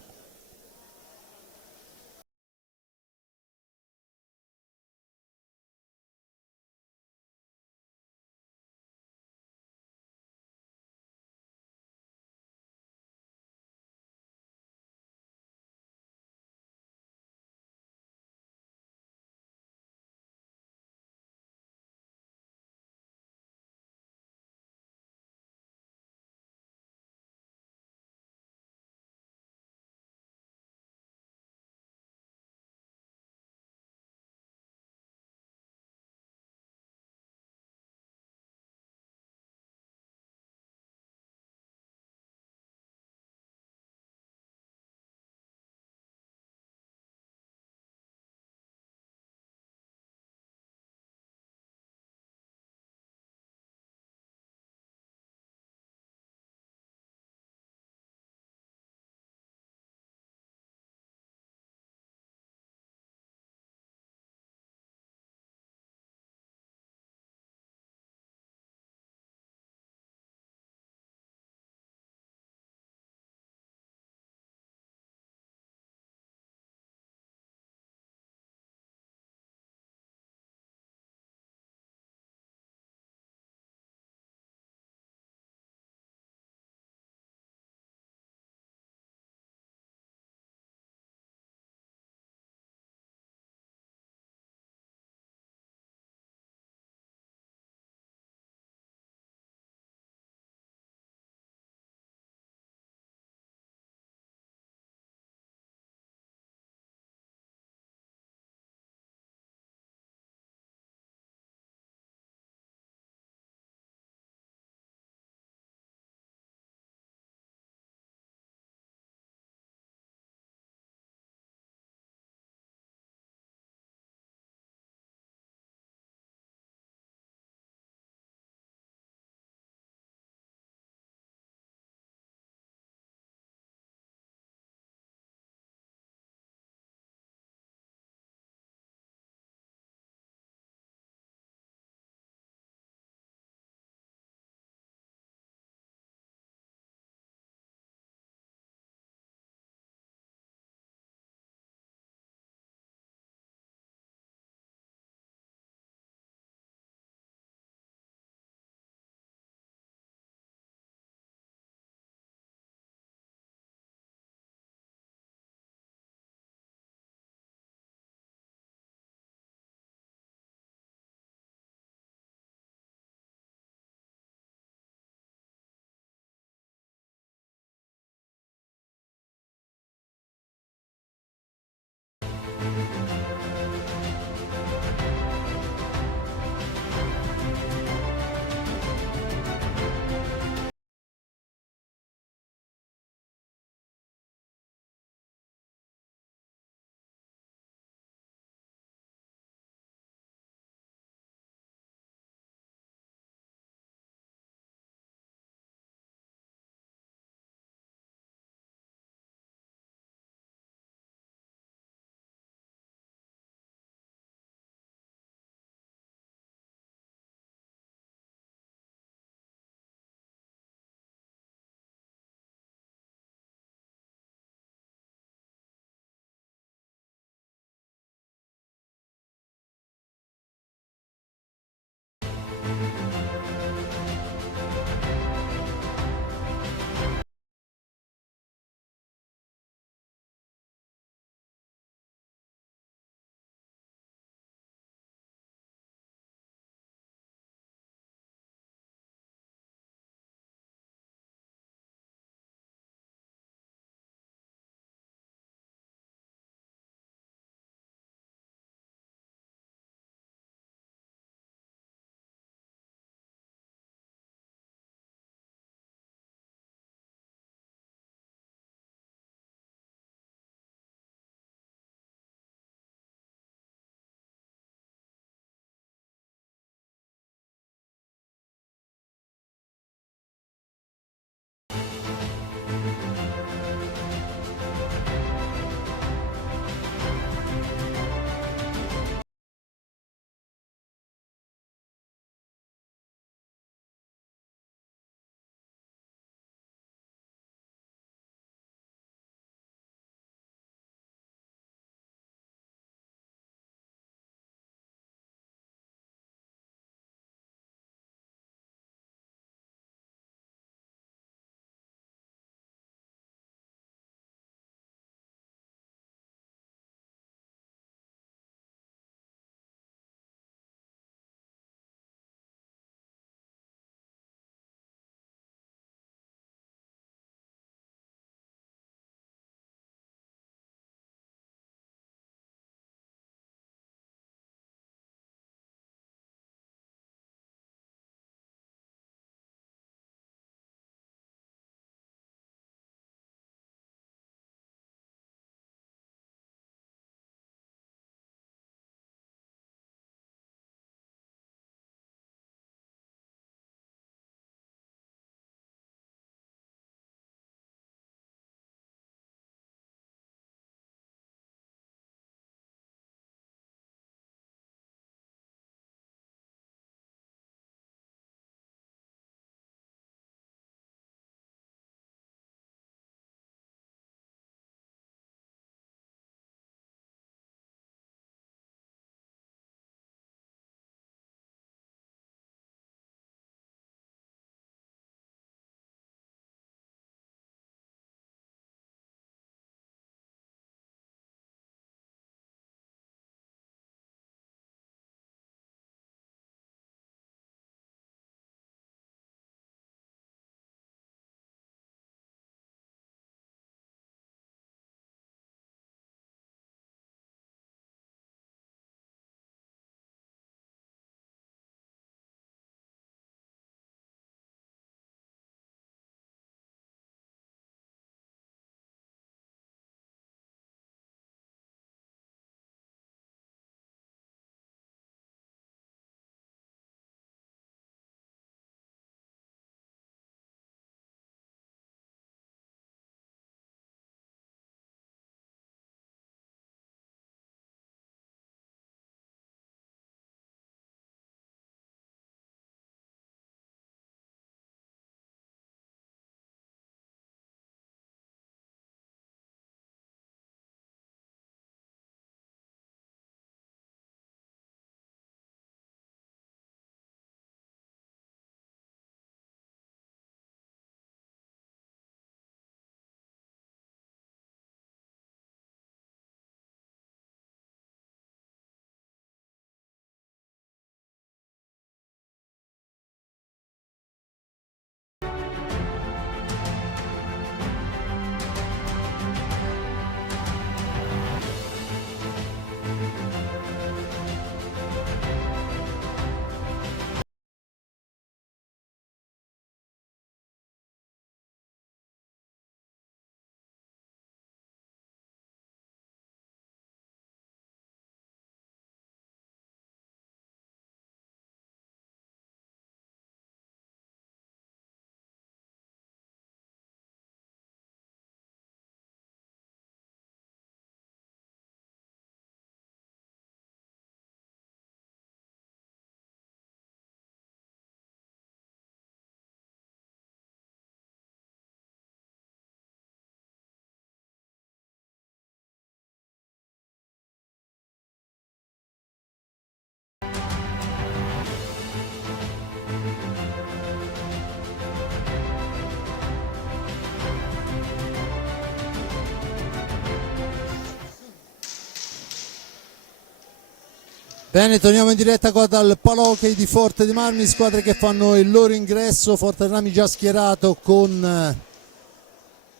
Bene, torniamo in diretta qua dal Palockey di Forte dei Marmi, squadre che fanno il loro ingresso. Forte dei Marmi già schierato con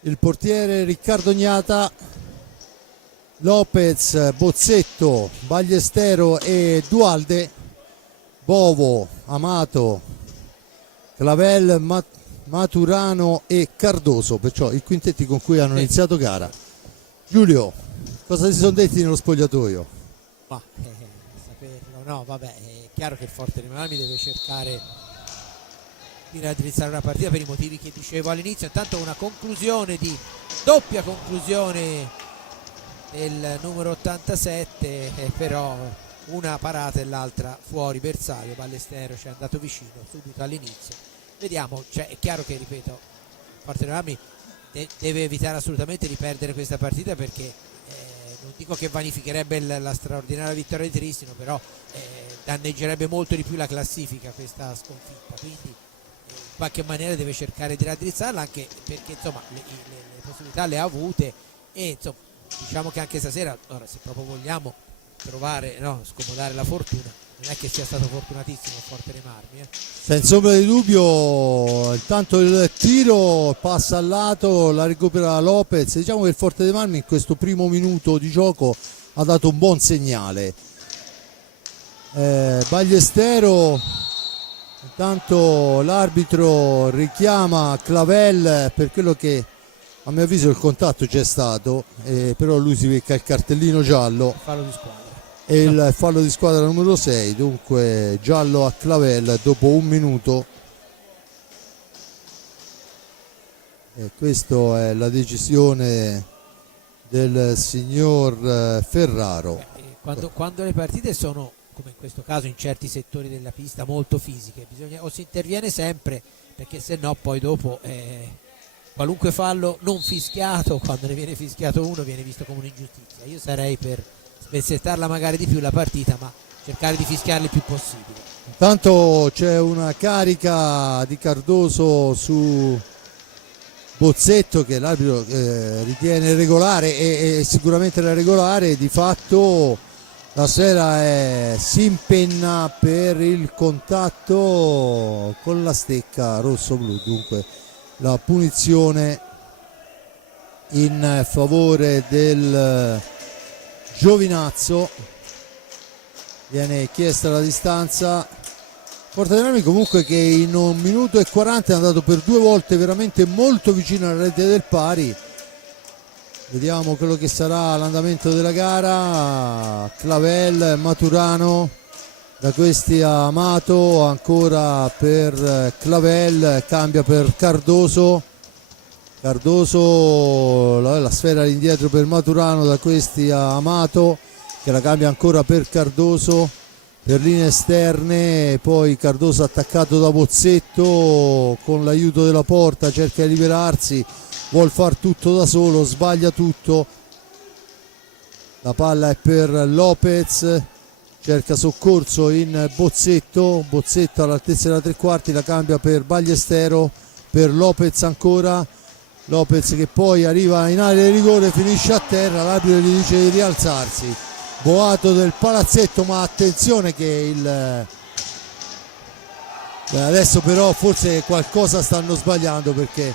il portiere Riccardo Gnata, Lopez, Bozzetto, Bagliestero e Dualde, Bovo, Amato, Clavel, Maturano e Cardoso, perciò i quintetti con cui hanno iniziato gara. Giulio, cosa si sono detti nello spogliatoio? Ma saperlo, no, vabbè, è chiaro che il Forte dei Marmi deve cercare di raddrizzare una partita per i motivi che dicevo all'inizio. Intanto una conclusione doppia conclusione del numero 87, però una parata e l'altra fuori bersaglio. Ballestero ci è andato vicino subito all'inizio. Vediamo, cioè, è chiaro che, ripeto, Forte dei Marmi deve evitare assolutamente di perdere questa partita, perché non dico che vanificherebbe la straordinaria vittoria di Tristino, però danneggerebbe molto di più la classifica questa sconfitta, quindi in qualche maniera deve cercare di raddrizzarla, anche perché insomma le possibilità le ha avute, e insomma diciamo che anche stasera, ora, se proprio vogliamo provare, no, scomodare la fortuna, non è che sia stato fortunatissimo il Forte dei Marmi. Senza ombra di dubbio, intanto il tiro passa al lato, la recupera Lopez. Diciamo che il Forte dei Marmi in questo primo minuto di gioco ha dato un buon segnale. Bagliestero, intanto l'arbitro richiama Clavel per quello che a mio avviso il contatto c'è stato, però lui si becca il cartellino giallo. Fallo di squadra. E il fallo di squadra numero 6, dunque giallo a Clavel dopo un minuto. E questa è la decisione del signor Ferraro. Quando le partite sono, come in questo caso, in certi settori della pista molto fisiche, o si interviene sempre, perché se no poi dopo qualunque fallo non fischiato, quando ne viene fischiato uno, viene visto come un'ingiustizia. Io sarei per spezzettarla magari di più la partita, ma cercare di fischiarla il più possibile. Intanto c'è una carica di Cardoso su Bozzetto che l'arbitro ritiene regolare, e sicuramente era regolare. Di fatto la sfera si impenna per il contatto con la stecca rosso-blu, dunque la punizione in favore del Giovinazzo. Viene chiesta la distanza. Forte dei Marmi comunque che in 1 minuto e 40 è andato per 2 volte veramente molto vicino alla rete del pari. Vediamo quello che sarà l'andamento della gara. Clavel, Maturano, da questi a Amato, ancora per Clavel, cambia per Cardoso. Cardoso, la sfera all'indietro per Maturano, da questi a Amato che la cambia ancora per Cardoso, per linee esterne. Poi Cardoso attaccato da Bozzetto con l'aiuto della porta, cerca di liberarsi, vuol far tutto da solo, sbaglia tutto. La palla è per Lopez, cerca soccorso in Bozzetto all'altezza della tre quarti, la cambia per Bagliestero, per Lopez ancora. Lopez che poi arriva in area di rigore, finisce a terra, l'arbitro gli dice di rialzarsi. Boato del palazzetto, ma attenzione che adesso però forse qualcosa stanno sbagliando, perché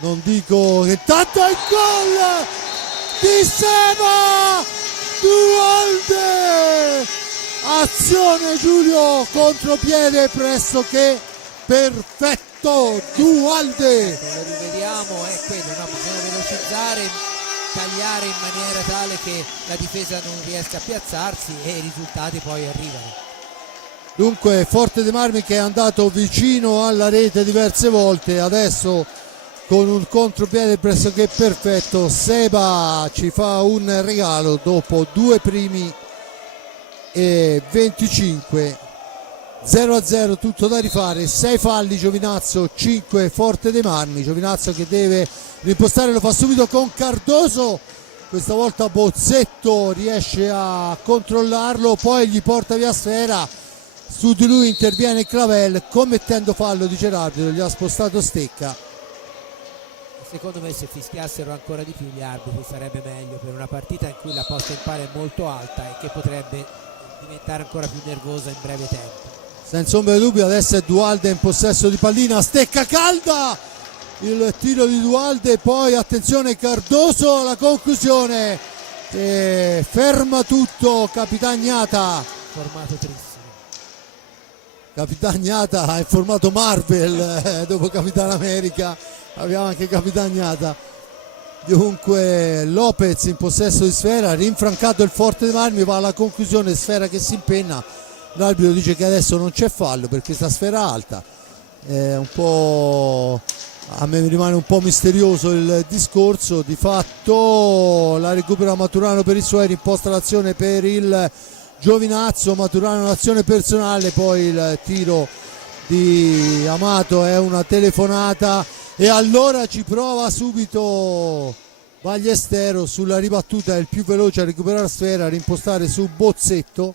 non dico che tanto è il gol di Seba Dualde, azione Giulio, contropiede pressoché perfetto. Dualde, lo rivediamo, è quello, no? Bisogna velocizzare, tagliare in maniera tale che la difesa non riesca a piazzarsi e i risultati poi arrivano. Dunque Forte dei Marmi che è andato vicino alla rete diverse volte, adesso con un contropiede pressoché perfetto Seba ci fa un regalo dopo 2 primi e 25. 0-0, tutto da rifare, 6 falli Giovinazzo, 5 Forte dei Marmi. Giovinazzo che deve rimpostare, lo fa subito con Cardoso, questa volta Bozzetto riesce a controllarlo, poi gli porta via sfera, su di lui interviene Clavel commettendo fallo, dice l'arbitro, gli ha spostato stecca. Secondo me se fischiassero ancora di più gli arbitri sarebbe meglio, per una partita in cui la posta in pari è molto alta e che potrebbe diventare ancora più nervosa in breve tempo. Senza ombra di dubbio adesso è Dualde in possesso di pallina, stecca calda, il tiro di Dualde, poi attenzione Cardoso, la conclusione, ferma tutto Capitagnata. Formato trissimo. Capitagnata è formato Marvel, dopo Capitan America abbiamo anche Capitagnata. Dunque Lopez in possesso di sfera, rinfrancato il Forte dei Marmi, va alla conclusione, sfera che si impenna, l'arbitro dice che adesso non c'è fallo perché sta sfera alta, un po', a me rimane un po' misterioso il discorso. Di fatto la recupera Maturano per i suoi, imposta l'azione per il Giovinazzo, Maturano un'azione personale, poi il tiro di Amato è una telefonata e allora ci prova subito Ballestero sulla ribattuta, è il più veloce a recuperare la sfera, a rimpostare su Bozzetto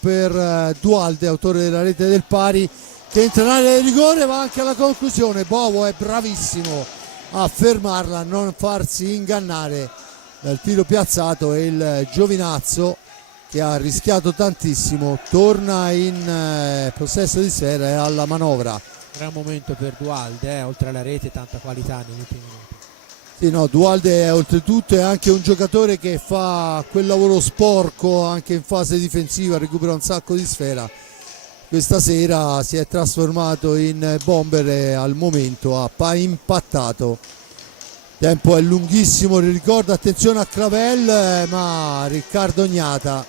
per Dualde, autore della rete del pari, che entra in area di rigore, va anche alla conclusione. Bovo è bravissimo a fermarla, a non farsi ingannare dal tiro piazzato, e il Giovinazzo, che ha rischiato tantissimo, torna in possesso di sfera e alla manovra. Gran momento per Dualde, oltre alla rete tanta qualità negli ultimi minuti. Sì, no, Dualde è oltretutto è anche un giocatore che fa quel lavoro sporco anche in fase difensiva, recupera un sacco di sfera. Questa sera si è trasformato in bomber e al momento ha impattato. Il tempo è lunghissimo, ricordo, attenzione a Clavel, ma Riccardo Gnata.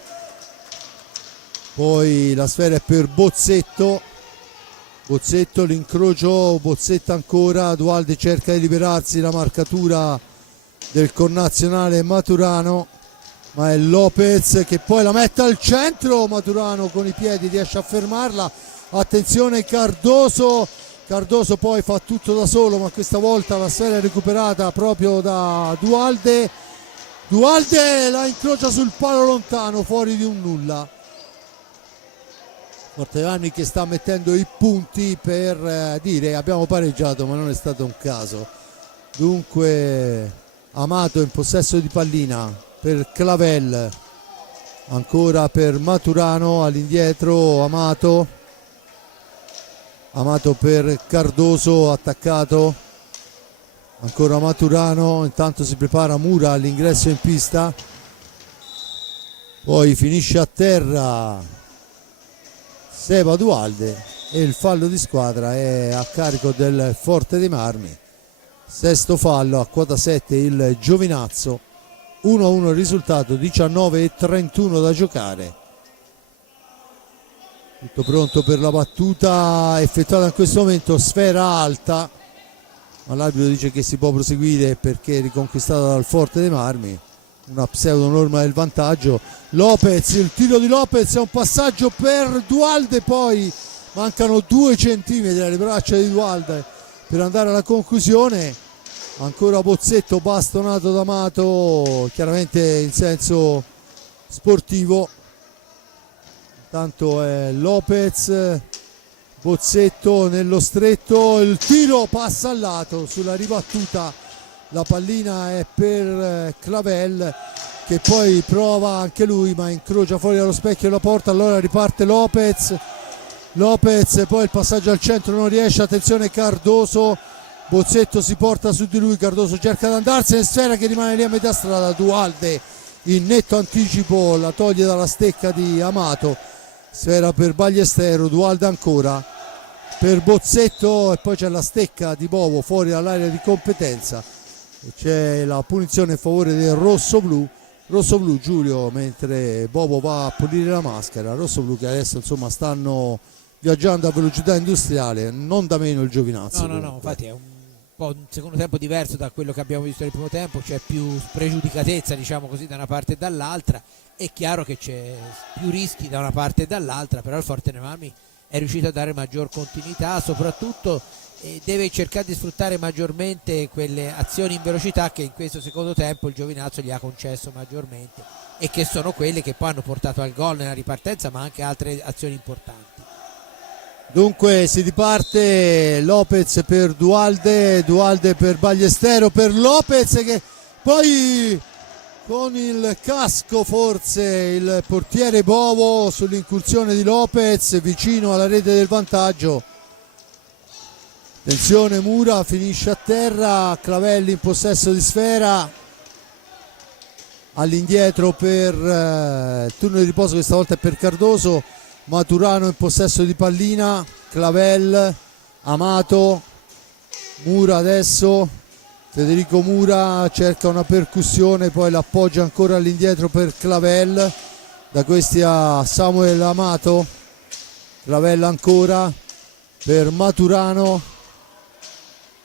Poi la sfera è per Bozzetto, l'incrocio, Bozzetto ancora, Dualde cerca di liberarsi, la marcatura del connazionale Maturano, ma è Lopez che poi la mette al centro, Maturano con i piedi riesce a fermarla, attenzione Cardoso poi fa tutto da solo, ma questa volta la sfera è recuperata proprio da Dualde la incrocia sul palo lontano, fuori di un nulla. Forteani che sta mettendo i punti per dire abbiamo pareggiato, ma non è stato un caso. Dunque Amato in possesso di pallina per Clavel, ancora per Maturano, all'indietro Amato per Cardoso, attaccato, ancora Maturano, intanto si prepara Mura all'ingresso in pista, poi finisce a terra Seba Dualde e il fallo di squadra è a carico del Forte dei Marmi. Sesto fallo a quota 7 il Giovinazzo, 1-1 il risultato, 19:31 da giocare. Tutto pronto per la battuta effettuata in questo momento, sfera alta, ma l'arbitro dice che si può proseguire perché è riconquistata dal Forte dei Marmi, una pseudo norma del vantaggio. Lopez, il tiro di Lopez è un passaggio per Dualde, poi mancano 2 centimetri alle braccia di Dualde per andare alla conclusione. Ancora Bozzetto bastonato da Amato, chiaramente in senso sportivo. Tanto è Lopez, Bozzetto nello stretto, il tiro passa al lato sulla ribattuta, la pallina è per Clavel che poi prova anche lui ma incrocia fuori dallo specchio della porta, allora riparte Lopez, poi il passaggio al centro non riesce, attenzione Cardoso, Bozzetto si porta su di lui, Cardoso cerca di andarsene, sfera che rimane lì a metà strada, Dualde in netto anticipo la toglie dalla stecca di Amato, sfera per Ballestero, Dualde ancora per Bozzetto e poi c'è la stecca di Bovo fuori dall'area di competenza e c'è la punizione in favore del rossoblu Giulio, mentre Bovo va a pulire la maschera, rossoblu che adesso insomma stanno viaggiando a velocità industriale, non da meno il Giovinazzo. No, infatti è un po' un secondo tempo diverso da quello che abbiamo visto nel primo tempo, c'è più spregiudicatezza diciamo così da una parte e dall'altra, è chiaro che c'è più rischi da una parte e dall'altra, però il Forte dei Marmi è riuscito a dare maggior continuità, soprattutto deve cercare di sfruttare maggiormente quelle azioni in velocità che in questo secondo tempo il Giovinazzo gli ha concesso maggiormente e che sono quelle che poi hanno portato al gol nella ripartenza, ma anche altre azioni importanti. Dunque si riparte, Lopez per Dualde per Ballestero, per Lopez che poi con il casco forse il portiere Bovo sull'incursione di Lopez vicino alla rete del vantaggio. Attenzione, Mura finisce a terra, Clavelli in possesso di sfera, all'indietro per il turno di riposo, questa volta è per Cardoso. Maturano in possesso di pallina, Clavel, Amato, Mura adesso, Federico Mura cerca una percussione, poi l'appoggia ancora all'indietro per Clavel, da questi a Samuel Amato, Clavel ancora per Maturano,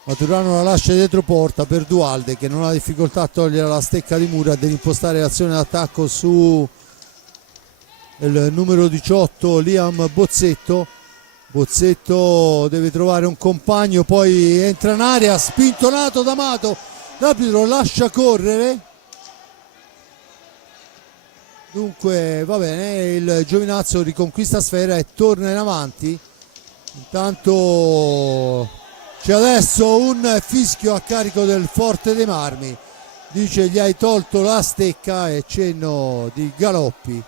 Maturano la lascia dietro porta per Dualde che non ha difficoltà a togliere la stecca di Mura, deve impostare l'azione d'attacco su il numero 18 Liam Bozzetto. Bozzetto deve trovare un compagno, poi entra in area, spintonato da Amato, l'arbitro lascia correre, dunque va bene, il Giovinazzo riconquista sfera e torna in avanti. Intanto c'è adesso un fischio a carico del Forte dei Marmi, dice gli hai tolto la stecca, e cenno di Galoppi.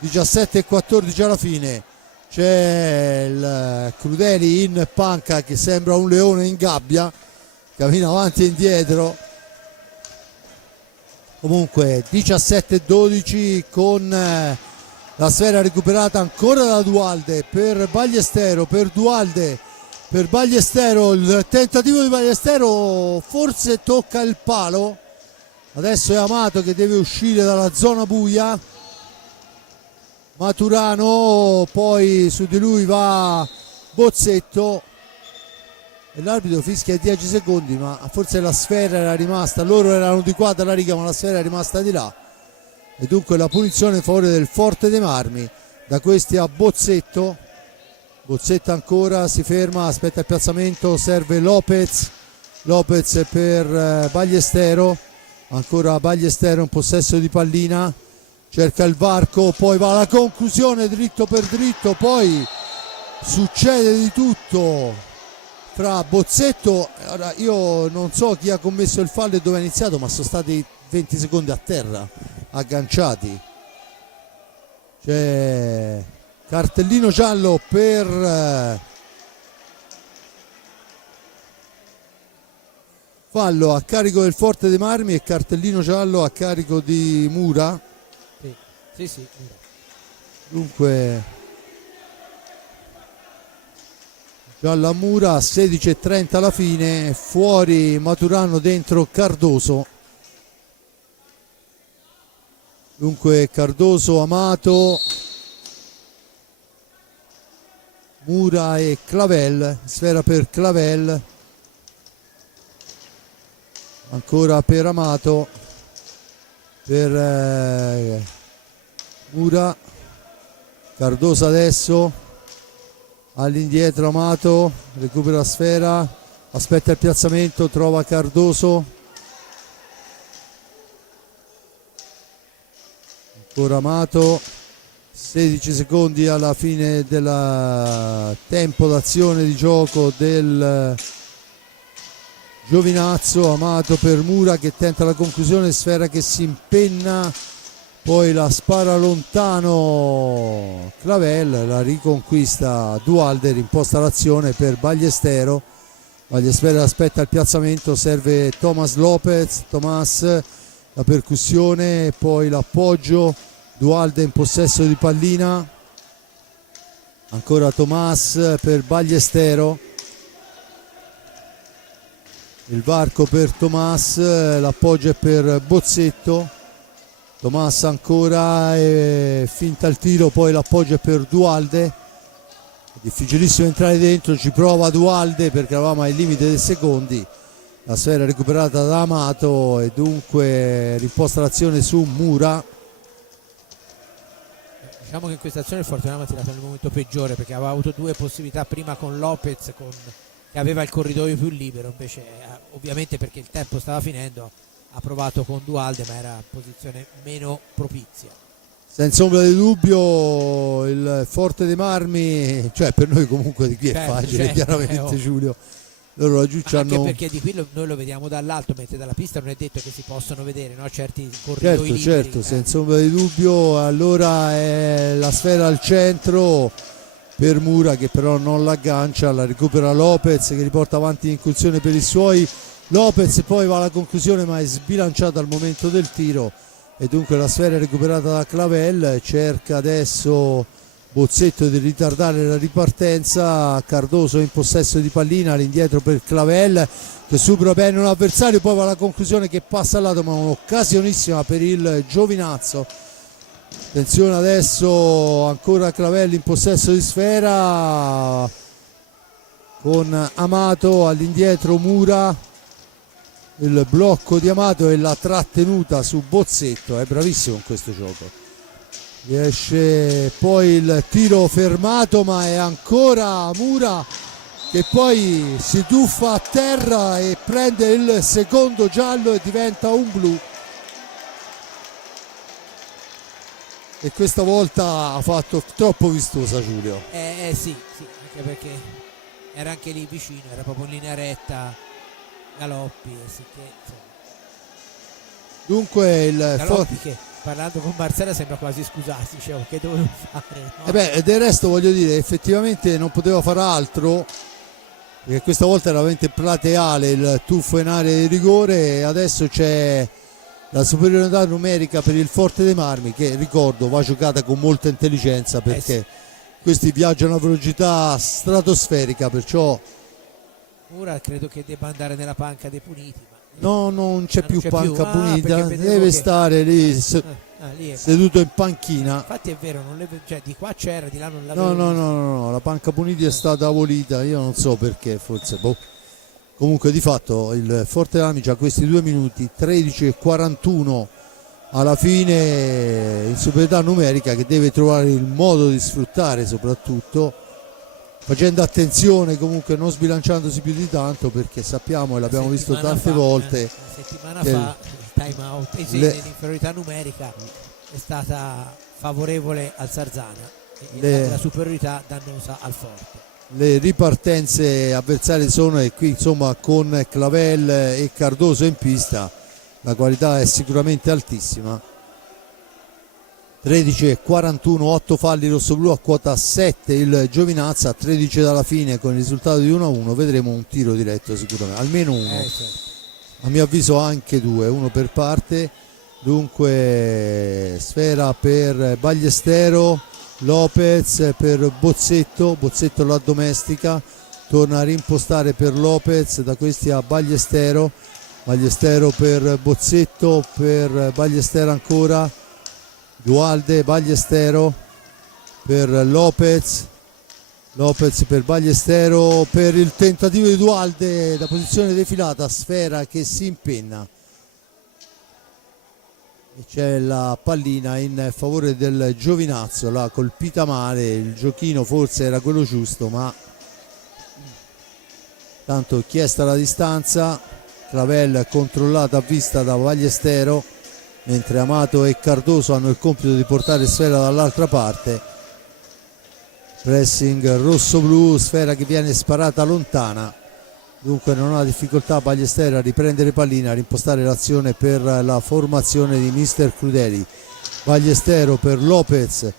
17:14 alla fine, c'è il Crudeli in panca che sembra un leone in gabbia, cammina avanti e indietro. Comunque 17:12 con la sfera recuperata ancora da Dualde per Ballestero, per Dualde, per Ballestero, il tentativo di Ballestero forse tocca il palo, adesso è Amato che deve uscire dalla zona buia. Maturano, poi su di lui va Bozzetto e l'arbitro fischia 10 secondi, ma forse la sfera era rimasta, loro erano di qua dalla riga ma la sfera è rimasta di là, e dunque la punizione in favore del Forte dei Marmi, da questi a Bozzetto. Bozzetto ancora si ferma, aspetta il piazzamento, serve Lopez, Lopez per Ballestero, ancora Ballestero in possesso di pallina, cerca il varco, poi va alla conclusione dritto per dritto, poi succede di tutto fra Bozzetto, ora io non so chi ha commesso il fallo e dove è iniziato, ma sono stati 20 secondi a terra agganciati. C'è cartellino giallo per fallo a carico del Forte dei Marmi e cartellino giallo a carico di Mura. Sì. Dunque gialla Mura, 16:30 alla fine, fuori Maturano, dentro Cardoso. Dunque Cardoso, Amato, Mura e Clavel, sfera per Clavel, ancora per Amato, per Mura, Cardoso adesso, all'indietro Amato, recupera la sfera, aspetta il piazzamento, trova Cardoso, ancora Amato, 16 secondi alla fine del tempo d'azione di gioco del Giovinazzo. Amato per Mura che tenta la conclusione, sfera che si impenna, poi la spara lontano Clavel, la riconquista Dualde, rimposta l'azione per Ballestero. Ballestero aspetta il piazzamento, serve Thomas Lopez, Thomas, la percussione, poi l'appoggio, Dualde in possesso di pallina, ancora Thomas per Ballestero, il varco per Thomas, l'appoggio è per Bozzetto, Thomas ancora, finta il tiro, poi l'appoggio è per Dualde, difficilissimo entrare dentro, ci prova Dualde perché eravamo ai limiti dei secondi, la sfera recuperata da Amato e dunque riposta l'azione su Mura. Diciamo che in questa azione il Fortunano ha tirato nel momento peggiore, perché aveva avuto due possibilità, prima con Lopez che aveva il corridoio più libero, invece ovviamente perché il tempo stava finendo ha provato con Dualde, ma era in posizione meno propizia. Senza ombra di dubbio il Forte dei Marmi, cioè per noi comunque di qui è facile, chiaramente Giulio, loro laggiù Anche hanno... perché di qui noi lo vediamo dall'alto, mentre dalla pista non è detto che si possono vedere, no? Certi corridoi liberi. Certo, senza ombra di dubbio. Allora è la sfera al centro per Mura, che però non l'aggancia, la recupera Lopez, che riporta avanti l'incursione per i suoi. Lopez poi va alla conclusione, ma è sbilanciato al momento del tiro, e dunque la sfera è recuperata da Clavel. Cerca adesso Bozzetto di ritardare la ripartenza. Cardoso in possesso di pallina, all'indietro per Clavel, che supera bene un avversario, poi va alla conclusione che passa al lato, ma un'occasionissima per il Giovinazzo. Attenzione adesso, ancora Clavel in possesso di sfera con Amato, all'indietro Mura, il blocco di Amato e la trattenuta su Bozzetto, è bravissimo in questo gioco. Riesce poi il tiro fermato, ma è ancora Mura che poi si tuffa a terra e prende il secondo giallo e diventa un blu. E questa volta ha fatto troppo vistosa Giulio. Sì, anche perché era anche lì vicino, era proprio in linea retta Galoppi, Dunque il Galoppi che parlando con Marcella sembra quasi scusarsi, dicevo che dovevo fare, no? Del resto voglio dire, effettivamente non poteva fare altro, perché questa volta era veramente plateale il tuffo in area di rigore, e adesso c'è la superiorità numerica per il Forte dei Marmi, che ricordo va giocata con molta intelligenza, perché sì, questi viaggiano a velocità stratosferica, perciò Mura credo che debba andare nella panca dei puniti, ma no, non c'è più panca punita, perché deve stare lì lì seduto in panchina. Infatti è vero, cioè, di qua c'era, di là non l'avevo. No, la panca puniti è stata abolita, io non so perché, forse comunque di fatto il Forte dei Marmi ha questi 2 minuti 13 e 41 alla fine in superiorità numerica, che deve trovare il modo di sfruttare, soprattutto facendo attenzione, comunque non sbilanciandosi più di tanto, perché sappiamo e l'abbiamo visto tante volte una settimana fa il time out l'inferiorità numerica è stata favorevole al Sarzana e la superiorità dannosa al Forte. Le ripartenze avversarie sono, e qui insomma con Clavel e Cardoso in pista la qualità è sicuramente altissima. 13 e 41, 8 falli rossoblù, a quota 7 il Giovinazza, a 13 dalla fine con il risultato di 1-1 vedremo un tiro diretto sicuramente, almeno uno, a mio avviso anche 2, uno per parte. Dunque sfera per Ballestero, Lopez per Bozzetto la domestica, torna a rimpostare per Lopez, da questi a Ballestero per Bozzetto, per Ballestero ancora, Dualde, Ballestero per Lopez per Ballestero, per il tentativo di Dualde da posizione defilata, sfera che si impenna e c'è la pallina in favore del Giovinazzo, l'ha colpita male, il giochino forse era quello giusto, ma tanto chiesta la distanza. Clavel controllata a vista da Ballestero, mentre Amato e Cardoso hanno il compito di portare sfera dall'altra parte. Pressing rosso-blu, sfera che viene sparata lontana, dunque non ha difficoltà Ballestero a riprendere pallina, a rimpostare l'azione per la formazione di Mister Crudeli. Ballestero per Lopez,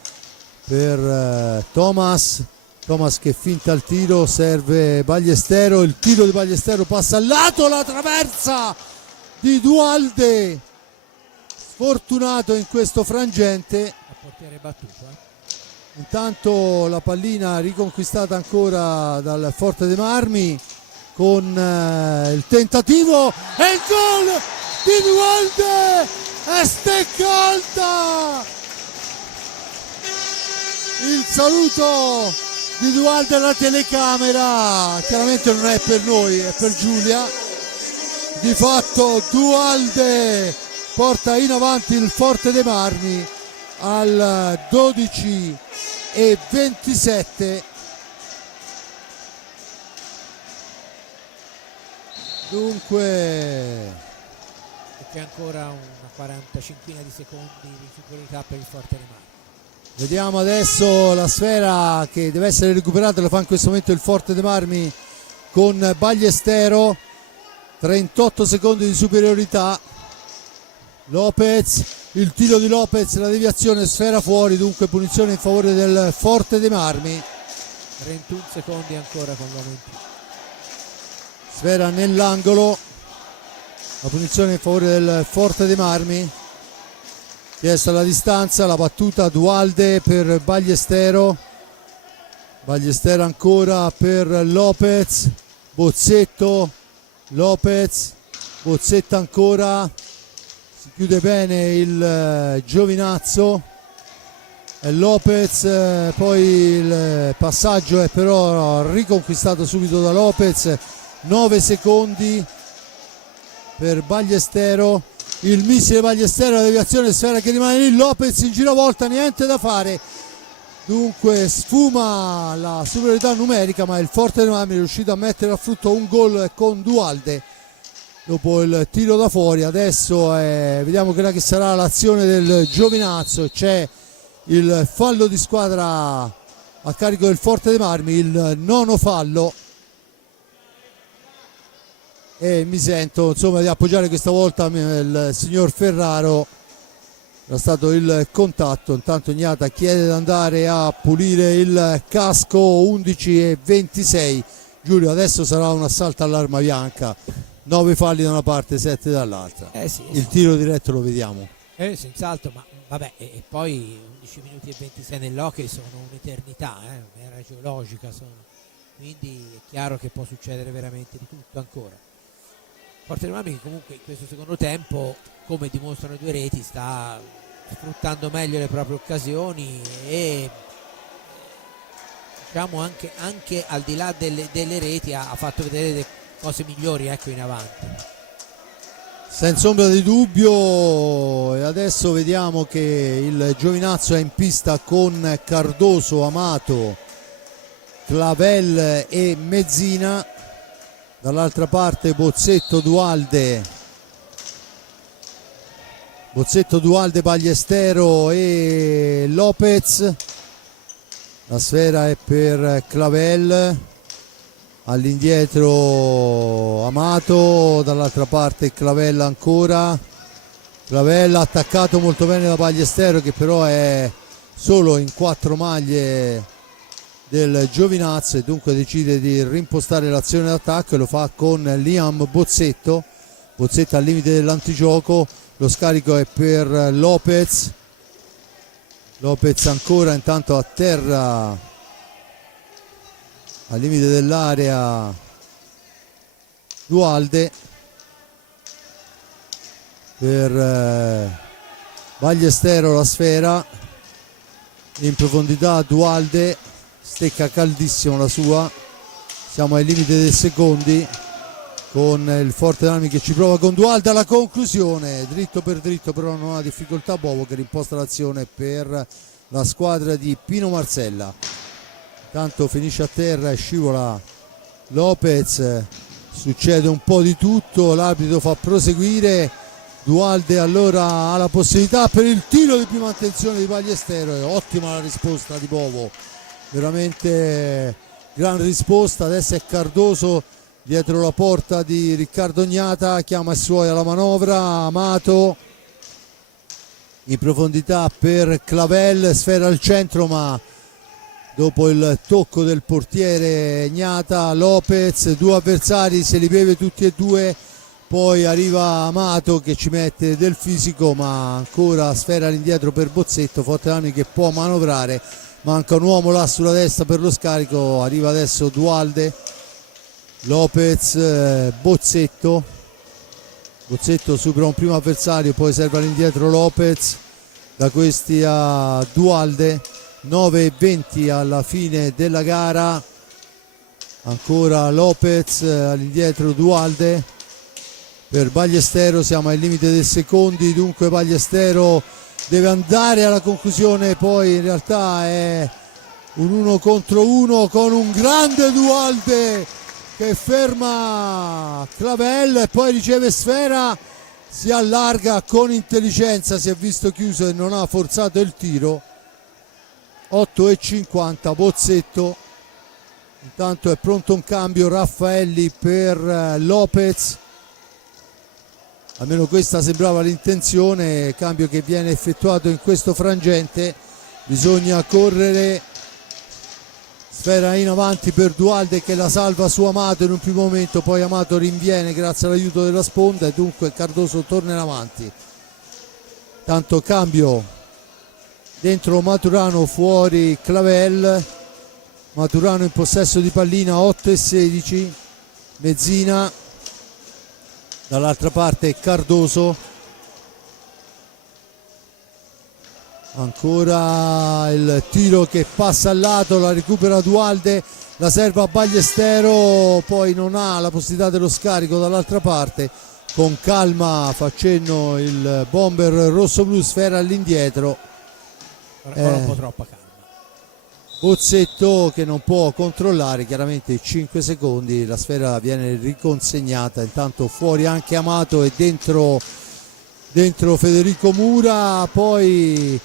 per Thomas che finta il tiro, serve Ballestero, il tiro di Ballestero passa al lato, la traversa di Dualde, sfortunato in questo frangente. A portiere battuto, Intanto la pallina riconquistata ancora dal Forte dei Marmi con il tentativo e il gol di Dualde, e stecca alta, il saluto di Dualde alla telecamera, chiaramente non è per noi, è per Giulia. Di fatto Dualde porta in avanti il Forte dei Marmi al 12 e 27. Dunque c'è ancora una 45 di secondi di superiorità per il Forte dei Marmi. vediamo adesso la sfera che deve essere recuperata, lo fa in questo momento il Forte dei Marmi con Ballestero, 38 secondi di superiorità. Lopez, il tiro di Lopez, la deviazione, sfera fuori, dunque punizione in favore del Forte dei Marmi. 31 secondi ancora con l'uomo in più. Sfera nell'angolo, la punizione in favore del Forte dei Marmi. Chiesta la distanza, la battuta Dualde per Ballestero. Ballestero ancora per Lopez, Bozzetto, Lopez, Bozzetto ancora, si chiude bene il Giovinazzo, e Lopez, poi il passaggio è però riconquistato subito da Lopez, 9 secondi per Ballestero, il missile Ballestero, la deviazione, sfera che rimane lì, Lopez in giravolta, niente da fare. Dunque sfuma la superiorità numerica, ma il Forte dei Marmi è riuscito a mettere a frutto un gol con Dualde dopo il tiro da fuori. Adesso vediamo quella che sarà l'azione del Giovinazzo. C'è il fallo di squadra a carico del Forte dei Marmi, il 9° fallo, e mi sento insomma di appoggiare questa volta il signor Ferraro. Era stato il contatto. Intanto Gnata chiede di andare a pulire il casco. 11:26. Giulio, adesso sarà un assalto all'arma bianca, 9 falli da una parte, 7 dall'altra. Sì, il tiro diretto lo vediamo. Senz'altro, ma vabbè, e poi 11 minuti e 26 nell'hockey sono un'eternità, un'era geologica sono. Quindi è chiaro che può succedere veramente di tutto ancora. Forte dei Marmi che comunque in questo secondo tempo, come dimostrano i 2 reti, sta sfruttando meglio le proprie occasioni e diciamo anche al di là delle reti ha fatto vedere delle cose migliori, ecco, in avanti. Senza ombra di dubbio. E adesso vediamo che il Giovinazzo è in pista con Cardoso, Amato, Clavel e Mezzina. Dall'altra parte Bozzetto, Dualde, Ballestero e Lopez. La sfera è per Clavel, all'indietro Amato, dall'altra parte Clavel ancora. Clavel attaccato molto bene da Ballestero, che però è solo in 4 maglie del Giovinazzo e dunque decide di rimpostare l'azione d'attacco, e lo fa con Liam Bozzetto al limite dell'antigioco. Lo scarico è per Lopez ancora, intanto a terra al limite dell'area Dualde per Ballestero, la sfera in profondità, Dualde stecca caldissimo la sua. Siamo ai limiti dei secondi con il Forte dei Marmi che ci prova con Dualde alla conclusione, dritto per dritto, però non ha difficoltà Bovo, che rimposta l'azione per la squadra di Pino Marsella. Tanto finisce a terra e scivola Lopez, succede un po' di tutto, l'arbitro fa proseguire. Dualde allora ha la possibilità per il tiro di prima attenzione di Ballestero, e ottima la risposta di Bovo, veramente gran risposta. Adesso è Cardoso dietro la porta di Riccardo Gnata, chiama i suoi alla manovra. Amato in profondità per Clavel, sfera al centro, ma dopo il tocco del portiere Gnata, Lopez, 2 avversari, se li beve tutti e 2. Poi arriva Amato che ci mette del fisico, ma ancora sfera all'indietro per Bozzetto. Forte dei Marmi che può manovrare, manca un uomo là sulla destra per lo scarico. Arriva adesso Dualde, Lopez, Bozzetto supera un primo avversario, poi serve all'indietro Lopez, da questi a Dualde. 9:20 alla fine della gara, ancora Lopez, all'indietro Dualde per Ballestero. Siamo ai limiti dei secondi, dunque Ballestero deve andare alla conclusione, poi in realtà è un 1 contro 1 con un grande Dualde che ferma Clavel e poi riceve sfera, si allarga con intelligenza, si è visto chiuso e non ha forzato il tiro. 8:50, Bozzetto Intanto è pronto un cambio Raffaelli per Lopez, almeno questa sembrava l'intenzione, cambio che viene effettuato in questo frangente. Bisogna correre, sfera in avanti per Dualde che la salva su Amato in un primo momento, poi Amato rinviene grazie all'aiuto della sponda e dunque Cardoso torna in avanti. Tanto cambio dentro Maturano, fuori Clavel. Maturano in possesso di pallina, 8-16. Mezzina, dall'altra parte Cardoso, ancora il tiro che passa al lato, la recupera Dualde, la serva a Ballestero, poi non ha la possibilità dello scarico dall'altra parte. Con calma fa cenno il bomber rosso-blu, sfera all'indietro. Ora un po' troppa calma. Bozzetto che non può controllare, chiaramente 5 secondi, la sfera viene riconsegnata. Intanto fuori anche Amato e dentro Federico Mura, poi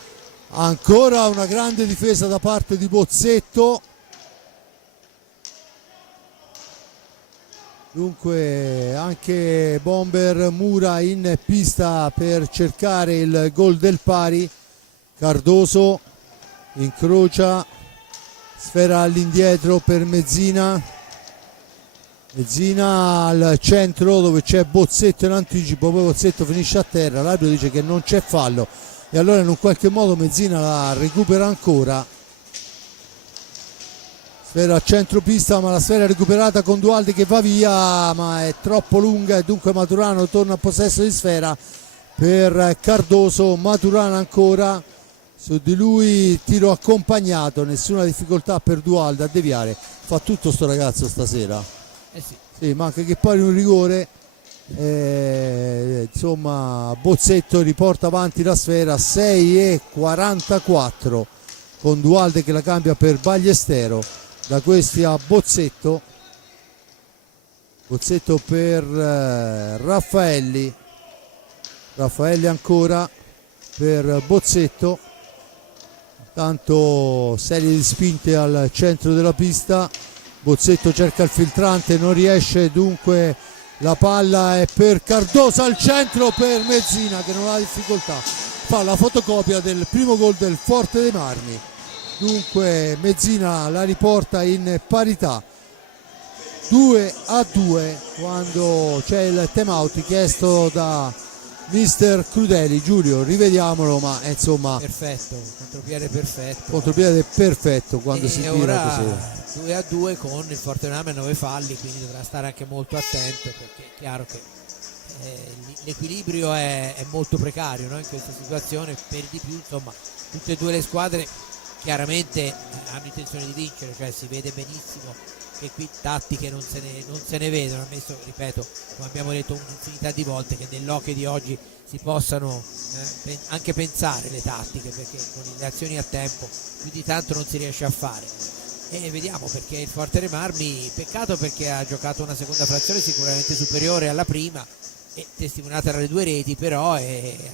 ancora una grande difesa da parte di Bozzetto. Dunque anche bomber Mura in pista per cercare il gol del pari. Cardoso incrocia, sfera all'indietro per Mezzina. Mezzina al centro dove c'è Bozzetto in anticipo, poi Bozzetto finisce a terra, l'arbitro dice che non c'è fallo e allora in un qualche modo Mezzina la recupera ancora. Sfera a centropista, ma la sfera è recuperata con Dualde che va via, ma è troppo lunga e dunque Maturano torna a possesso di sfera per Cardoso. Maturano ancora, su di lui tiro accompagnato, nessuna difficoltà per Dualde a deviare. Fa tutto sto ragazzo stasera. Sì, manca che poi un rigore. Insomma Bozzetto riporta avanti la sfera, 6:44 con Dualde che la cambia per Ballestero. Da questi a Bozzetto per Raffaelli ancora per Bozzetto. Tanto serie di spinte al centro della pista, Bozzetto cerca il filtrante, non riesce, dunque la palla è per Cardoso al centro per Mezzina che non ha difficoltà, fa la fotocopia del primo gol del Forte dei Marmi. Dunque Mezzina la riporta in parità 2-2 quando c'è il time out chiesto da mister Crudeli. Giulio, rivediamolo, ma insomma perfetto, contropiede perfetto quando si tira così. 2-2 con il Fortename a 9 falli, quindi dovrà stare anche molto attento perché è chiaro che l'equilibrio è molto precario, no? In questa situazione, per di più insomma tutte e due le squadre chiaramente hanno intenzione di vincere, cioè si vede benissimo che qui tattiche non se ne vedono, ammesso, ripeto, come abbiamo detto un'infinità di volte, che nell'hockey di oggi si possano anche pensare le tattiche, perché con le azioni a tempo più di tanto non si riesce a fare. E vediamo, perché il Forte dei Marmi, peccato perché ha giocato una seconda frazione sicuramente superiore alla prima e testimoniata dalle due reti, però a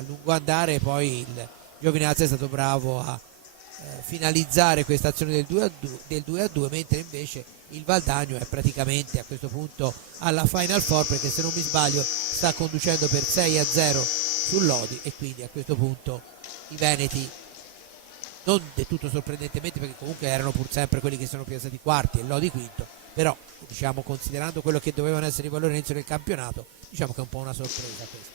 lungo andare poi il Giovinazzi è stato bravo a finalizzare questa azione del 2-2, mentre invece il Valdagno è praticamente a questo punto alla Final Four, perché se non mi sbaglio sta conducendo per 6-0 sul Lodi e quindi a questo punto i Veneti, non del tutto sorprendentemente perché comunque erano pur sempre quelli che sono piazzati quarti e il Lodi quinto, però diciamo considerando quello che dovevano essere i valori all'inizio del campionato, diciamo che è un po' una sorpresa questa.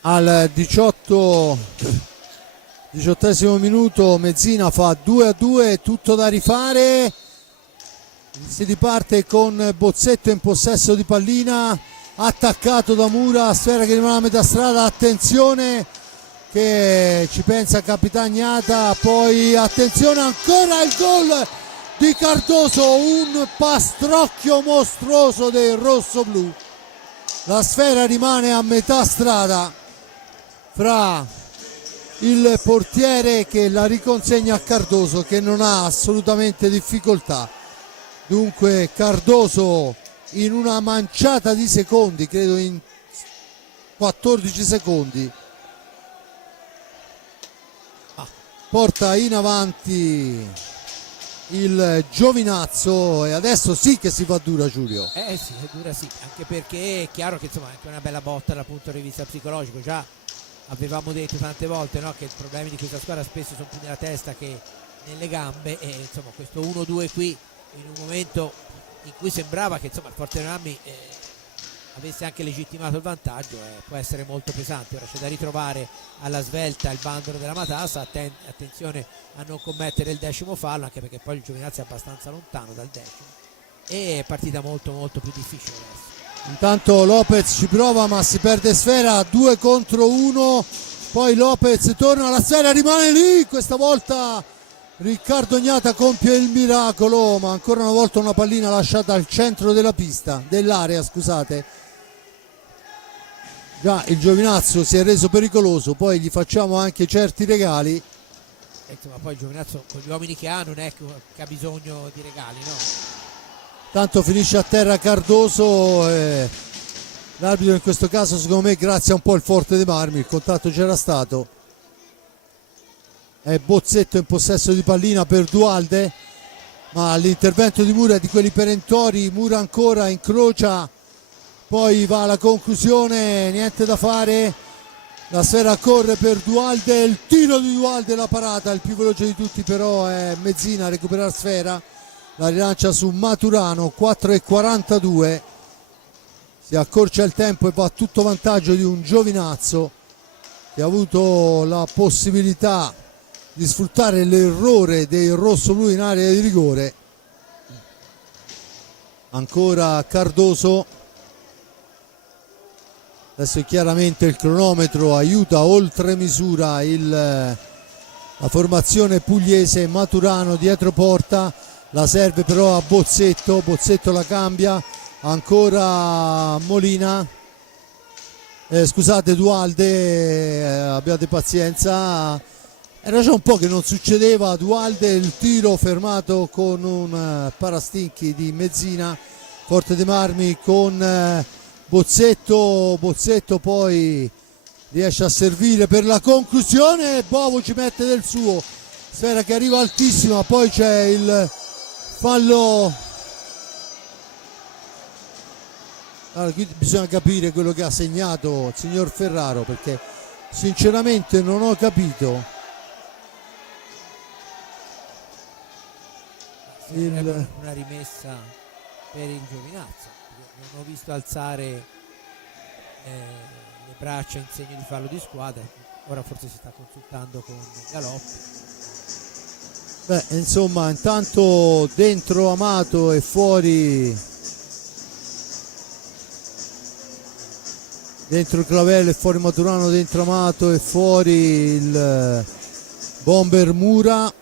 Al 18° minuto Mezzina fa 2-2, tutto da rifare. Si riparte con Bozzetto in possesso di pallina, attaccato da Mura, sfera che rimane a metà strada, attenzione che ci pensa Capitagnata, poi attenzione ancora il gol di Cardoso, un pastrocchio mostruoso del rosso-blu. La sfera rimane a metà strada fra il portiere che la riconsegna a Cardoso, che non ha assolutamente difficoltà. Dunque Cardoso in una manciata di secondi, credo in 14 secondi, porta in avanti il Giovinazzo, e adesso sì che si fa dura, Giulio. Sì, è dura sì, anche perché è chiaro che insomma è anche una bella botta dal punto di vista psicologico. Già avevamo detto tante volte, no, che i problemi di questa squadra spesso sono più nella testa che nelle gambe, e insomma questo 1-2 qui in un momento in cui sembrava che insomma il Forte dei Marmi avesse anche legittimato il vantaggio, può essere molto pesante. Ora c'è da ritrovare alla svelta il bandolo della Matassa, attenzione a non commettere il 10° fallo, anche perché poi il Giovinazzo è abbastanza lontano dal 10° e è partita molto molto più difficile adesso. Intanto Lopez ci prova ma si perde sfera, 2 contro 1, poi Lopez torna alla sfera, rimane lì, questa volta Riccardo Gnata compie il miracolo, ma ancora una volta una pallina lasciata al centro della pista, dell'area, scusate. Già il Giovinazzo si è reso pericoloso, poi gli facciamo anche certi regali. Insomma poi il Giovinazzo con gli uomini che ha non è che ha bisogno di regali, no? Tanto finisce a terra Cardoso, l'arbitro in questo caso secondo me grazia un po' il Forte dei Marmi, il contatto c'era stato. È Bozzetto in possesso di pallina per Dualde, ma l'intervento di Mura è di quelli perentori, Mura ancora incrocia, poi va alla conclusione, niente da fare, la sfera corre per Dualde, il tiro di Dualde, la parata, il più veloce di tutti però è Mezzina a recuperare sfera, la rilancia su Maturano, 4:42, si accorcia il tempo e va a tutto vantaggio di un Giovinazzo che ha avuto la possibilità di sfruttare l'errore dei rossoblu in area di rigore. Ancora Cardoso, adesso chiaramente il cronometro aiuta oltre misura la formazione pugliese. Maturano dietro porta, la serve però a Bozzetto, Bozzetto la cambia, ancora Molina, scusate Dualde, abbiate pazienza, era già un po' che non succedeva. Dualde, il tiro fermato con un parastinchi di Mezzina, Forte dei Marmi con Bozzetto poi riesce a servire per la conclusione, Bovo ci mette del suo, sfera che arriva altissima, poi c'è il fallo. Allora, qui bisogna capire quello che ha segnato il signor Ferraro, perché sinceramente non ho capito. Una rimessa per il Giovinazzo, non ho visto alzare le braccia in segno di fallo di squadra, ora forse si sta consultando con Galoppi. Beh, insomma, intanto dentro Amato e fuori, dentro Clavello e fuori Maturano, dentro Amato e fuori il bomber Mura,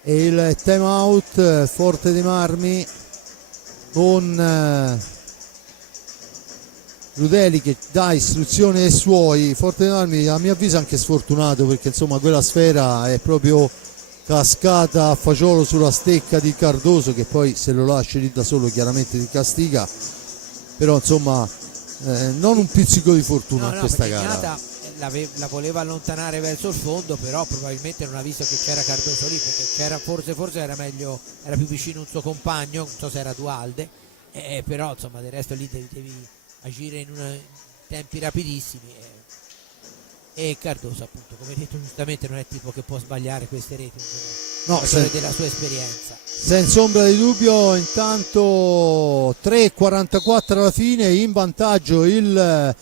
e il time out Forte dei Marmi con Rudeli che dà istruzione ai suoi. Forte dei Marmi a mio avviso anche sfortunato, perché insomma quella sfera è proprio cascata a fagiolo sulla stecca di Cardoso, che poi se lo lasci lì da solo chiaramente ti castiga, però insomma non un pizzico di fortuna a questa gara. Gnata la voleva allontanare verso il fondo, però probabilmente non ha visto che c'era Cardoso lì, perché c'era forse era meglio, era più vicino un suo compagno, non so se era Dualde, però insomma del resto lì devi agire in tempi rapidissimi, e Cardoso appunto, come hai detto giustamente, non è tipo che può sbagliare queste reti, no, della sua esperienza. Senza ombra di dubbio. Intanto 3:44 alla fine, in vantaggio il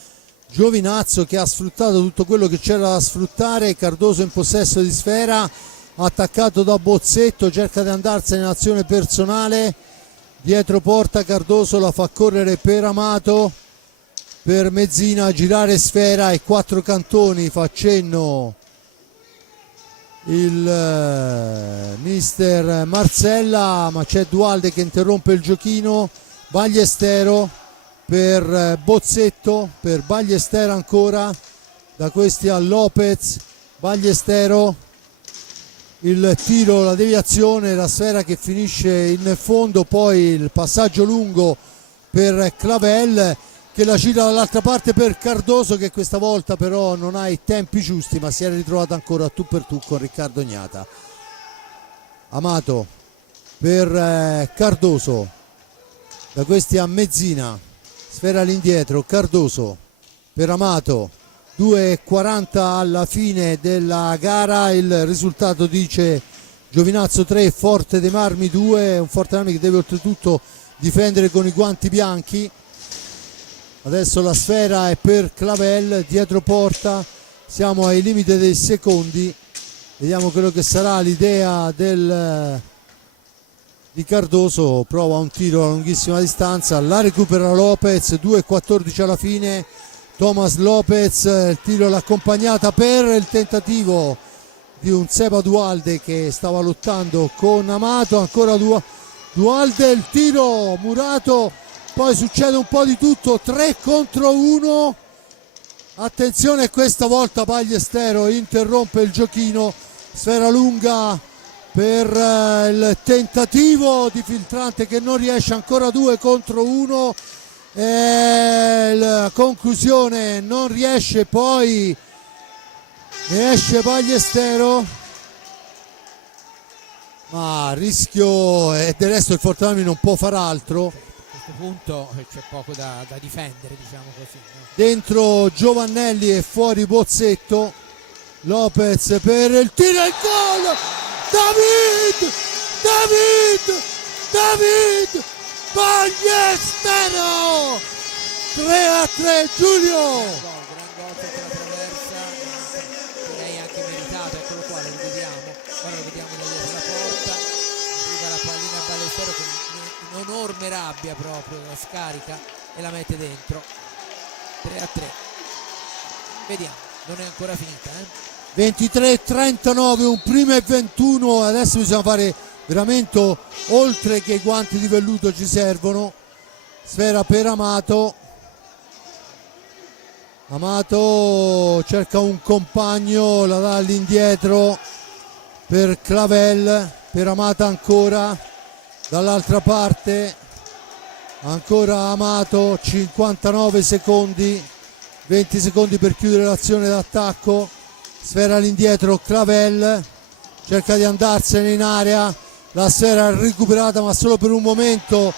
Giovinazzo, che ha sfruttato tutto quello che c'era da sfruttare. Cardoso in possesso di sfera, attaccato da Bozzetto, cerca di andarsene in azione personale, dietro porta Cardoso, la fa correre per Amato, per Mezzina, girare sfera e 4 cantoni, fa cenno il mister Marsella, ma c'è Dualde che interrompe il giochino. Ballestero per Bozzetto, per Ballestero ancora, da questi a Lopez. Ballestero, il tiro, la deviazione, la sfera che finisce in fondo, poi il passaggio lungo per Clavel che la gira dall'altra parte per Cardoso, che questa volta però non ha i tempi giusti, ma si è ritrovato ancora tu per tu con Riccardo Gnata. Amato per Cardoso, da questi a Mezzina, sfera all'indietro, Cardoso per Amato, 2:40 alla fine della gara, il risultato dice Giovinazzo 3, Forte dei Marmi 2, un Forte dei Marmi che deve oltretutto difendere con i guanti bianchi. Adesso la sfera è per Clavel, dietro porta, siamo ai limiti dei secondi, vediamo quello che sarà l'idea di Cardoso, prova un tiro a lunghissima distanza, la recupera Lopez, 2:14 alla fine, Thomas Lopez, il tiro l'accompagnata per il tentativo di un Seba Dualde che stava lottando con Amato, ancora Dualde, il tiro murato, poi succede un po' di tutto, 3 contro 1, attenzione questa volta Ballestero interrompe il giochino, sfera lunga per il tentativo di Filtrante che non riesce, ancora 2 contro 1, la conclusione non riesce, poi ne esce Ballestero, ma rischio, e del resto il Forte Marmi non può far altro. A questo punto c'è poco da difendere, diciamo così, no? Dentro Giovannelli e fuori Bozzetto, Lopez per il tiro e il gol, David Ballestero, 3-3 Giulio. Gran gol sotto la traversa, direi anche meritato, eccolo qua, lo vediamo, ora lo vediamo da dietro la porta, arriva la pallina a Ballestero con un'enorme rabbia proprio, la scarica e la mette dentro, 3-3, vediamo, non è ancora finita, 23-39, un primo e 21, adesso bisogna fare veramente, oltre che i guanti di velluto ci servono. Sfera per Amato cerca un compagno, la dà all'indietro per Clavel, per Amato ancora, dall'altra parte ancora Amato, 59 secondi, 20 secondi per chiudere l'azione d'attacco, sfera all'indietro Clavel, cerca di andarsene in area, la sfera recuperata ma solo per un momento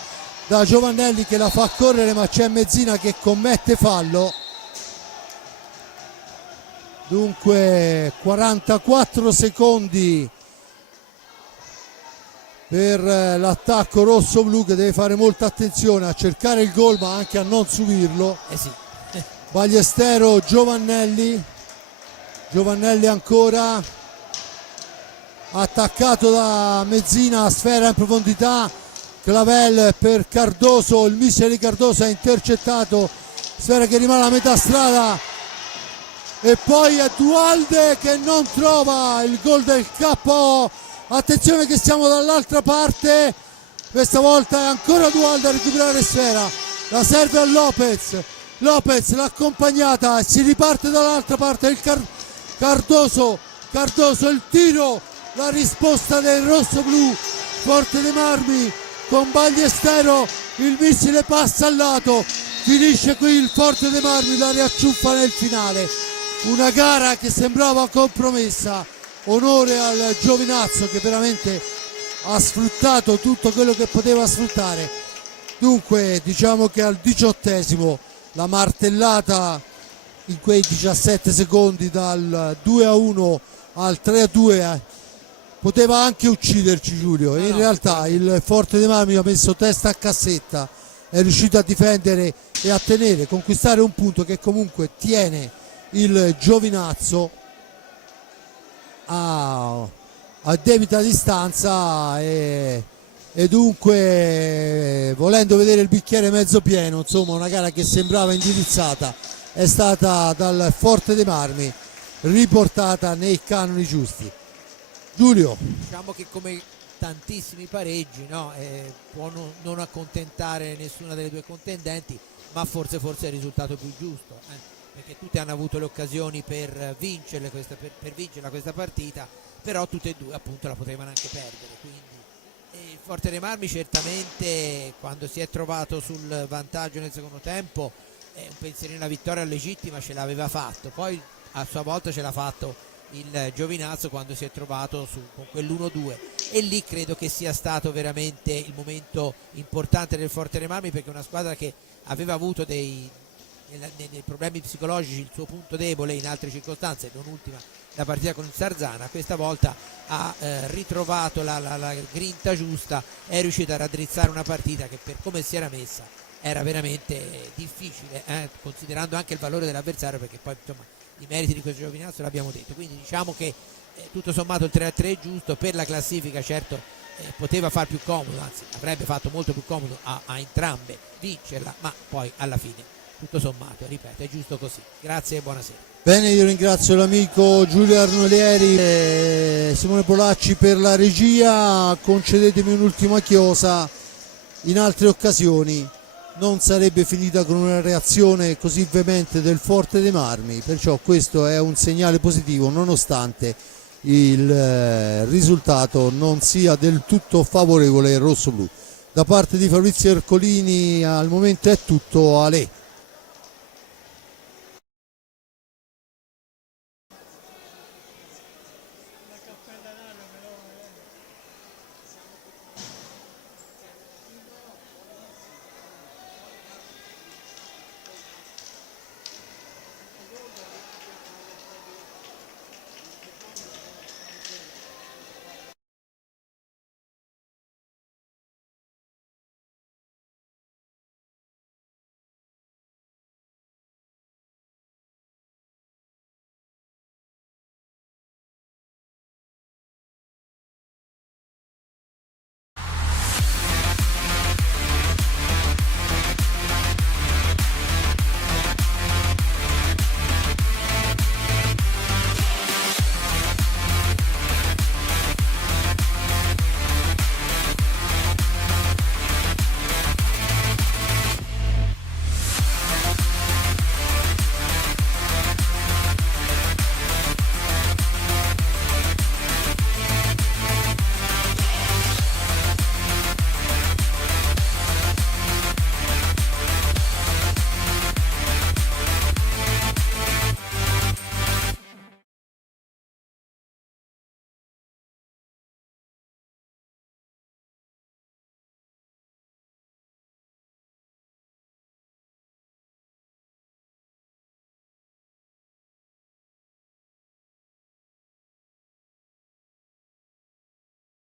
da Giovannelli che la fa correre, ma c'è Mezzina che commette fallo. Dunque 44 secondi per l'attacco rosso-blu che deve fare molta attenzione a cercare il gol ma anche a non subirlo. sì. Ballestero, Giovannelli ancora, attaccato da Mezzina, sfera in profondità, Clavel per Cardoso, il missile di Cardoso è intercettato, sfera che rimane a metà strada e poi è Dualde che non trova il gol del KO. Attenzione che siamo dall'altra parte, questa volta è ancora Dualde a recuperare sfera, la serve a Lopez l'ha accompagnata, si riparte dall'altra parte il Cardoso, il tiro, la risposta del rosso-blu, Forte dei Marmi con Ballestero, il missile passa al lato, finisce qui il Forte dei Marmi, la riacciuffa nel finale, una gara che sembrava compromessa, onore al Giovinazzo che veramente ha sfruttato tutto quello che poteva sfruttare. Dunque diciamo che al 18esimo la martellata in quei 17 secondi dal 2-1 al 3-2 poteva anche ucciderci, Giulio, e in realtà il Forte dei Marmi ha messo testa a cassetta, è riuscito a difendere e a tenere, conquistare un punto che comunque tiene il Giovinazzo a debita distanza e dunque, volendo vedere il bicchiere mezzo pieno, insomma una gara che sembrava indirizzata è stata dal Forte dei Marmi riportata nei canoni giusti. Giulio, diciamo che come tantissimi pareggi, no? Può non accontentare nessuna delle due contendenti, ma forse è il risultato più giusto, perché tutte hanno avuto le occasioni per vincerla questa partita, però tutte e due appunto la potevano anche perdere, quindi il Forte dei Marmi certamente quando si è trovato sul vantaggio nel secondo tempo un pensierino alla vittoria legittima ce l'aveva fatto, poi a sua volta ce l'ha fatto il Giovinazzo quando si è trovato con quell'1-2, e lì credo che sia stato veramente il momento importante del Forte dei Marmi, perché è una squadra che aveva avuto nei problemi psicologici il suo punto debole in altre circostanze, non ultima la partita con il Sarzana. Questa volta ha ritrovato la grinta giusta, è riuscita a raddrizzare una partita che per come si era messa era veramente difficile, considerando anche il valore dell'avversario, perché poi insomma i meriti di questo Giovinazzo l'abbiamo detto. Quindi diciamo che tutto sommato il 3-3 è giusto per la classifica. Certo, poteva far più comodo, anzi avrebbe fatto molto più comodo a entrambe vincerla, ma poi alla fine tutto sommato, ripeto, è giusto così. Grazie e buonasera. Bene, io ringrazio l'amico Giulio Arnolieri e Simone Polacci per la regia. Concedetemi un'ultima chiosa: in altre occasioni non sarebbe finita con una reazione così veemente del Forte dei Marmi, perciò questo è un segnale positivo, nonostante il risultato non sia del tutto favorevole ai rossoblù. Da parte di Fabrizio Ercolini al momento è tutto. Ale.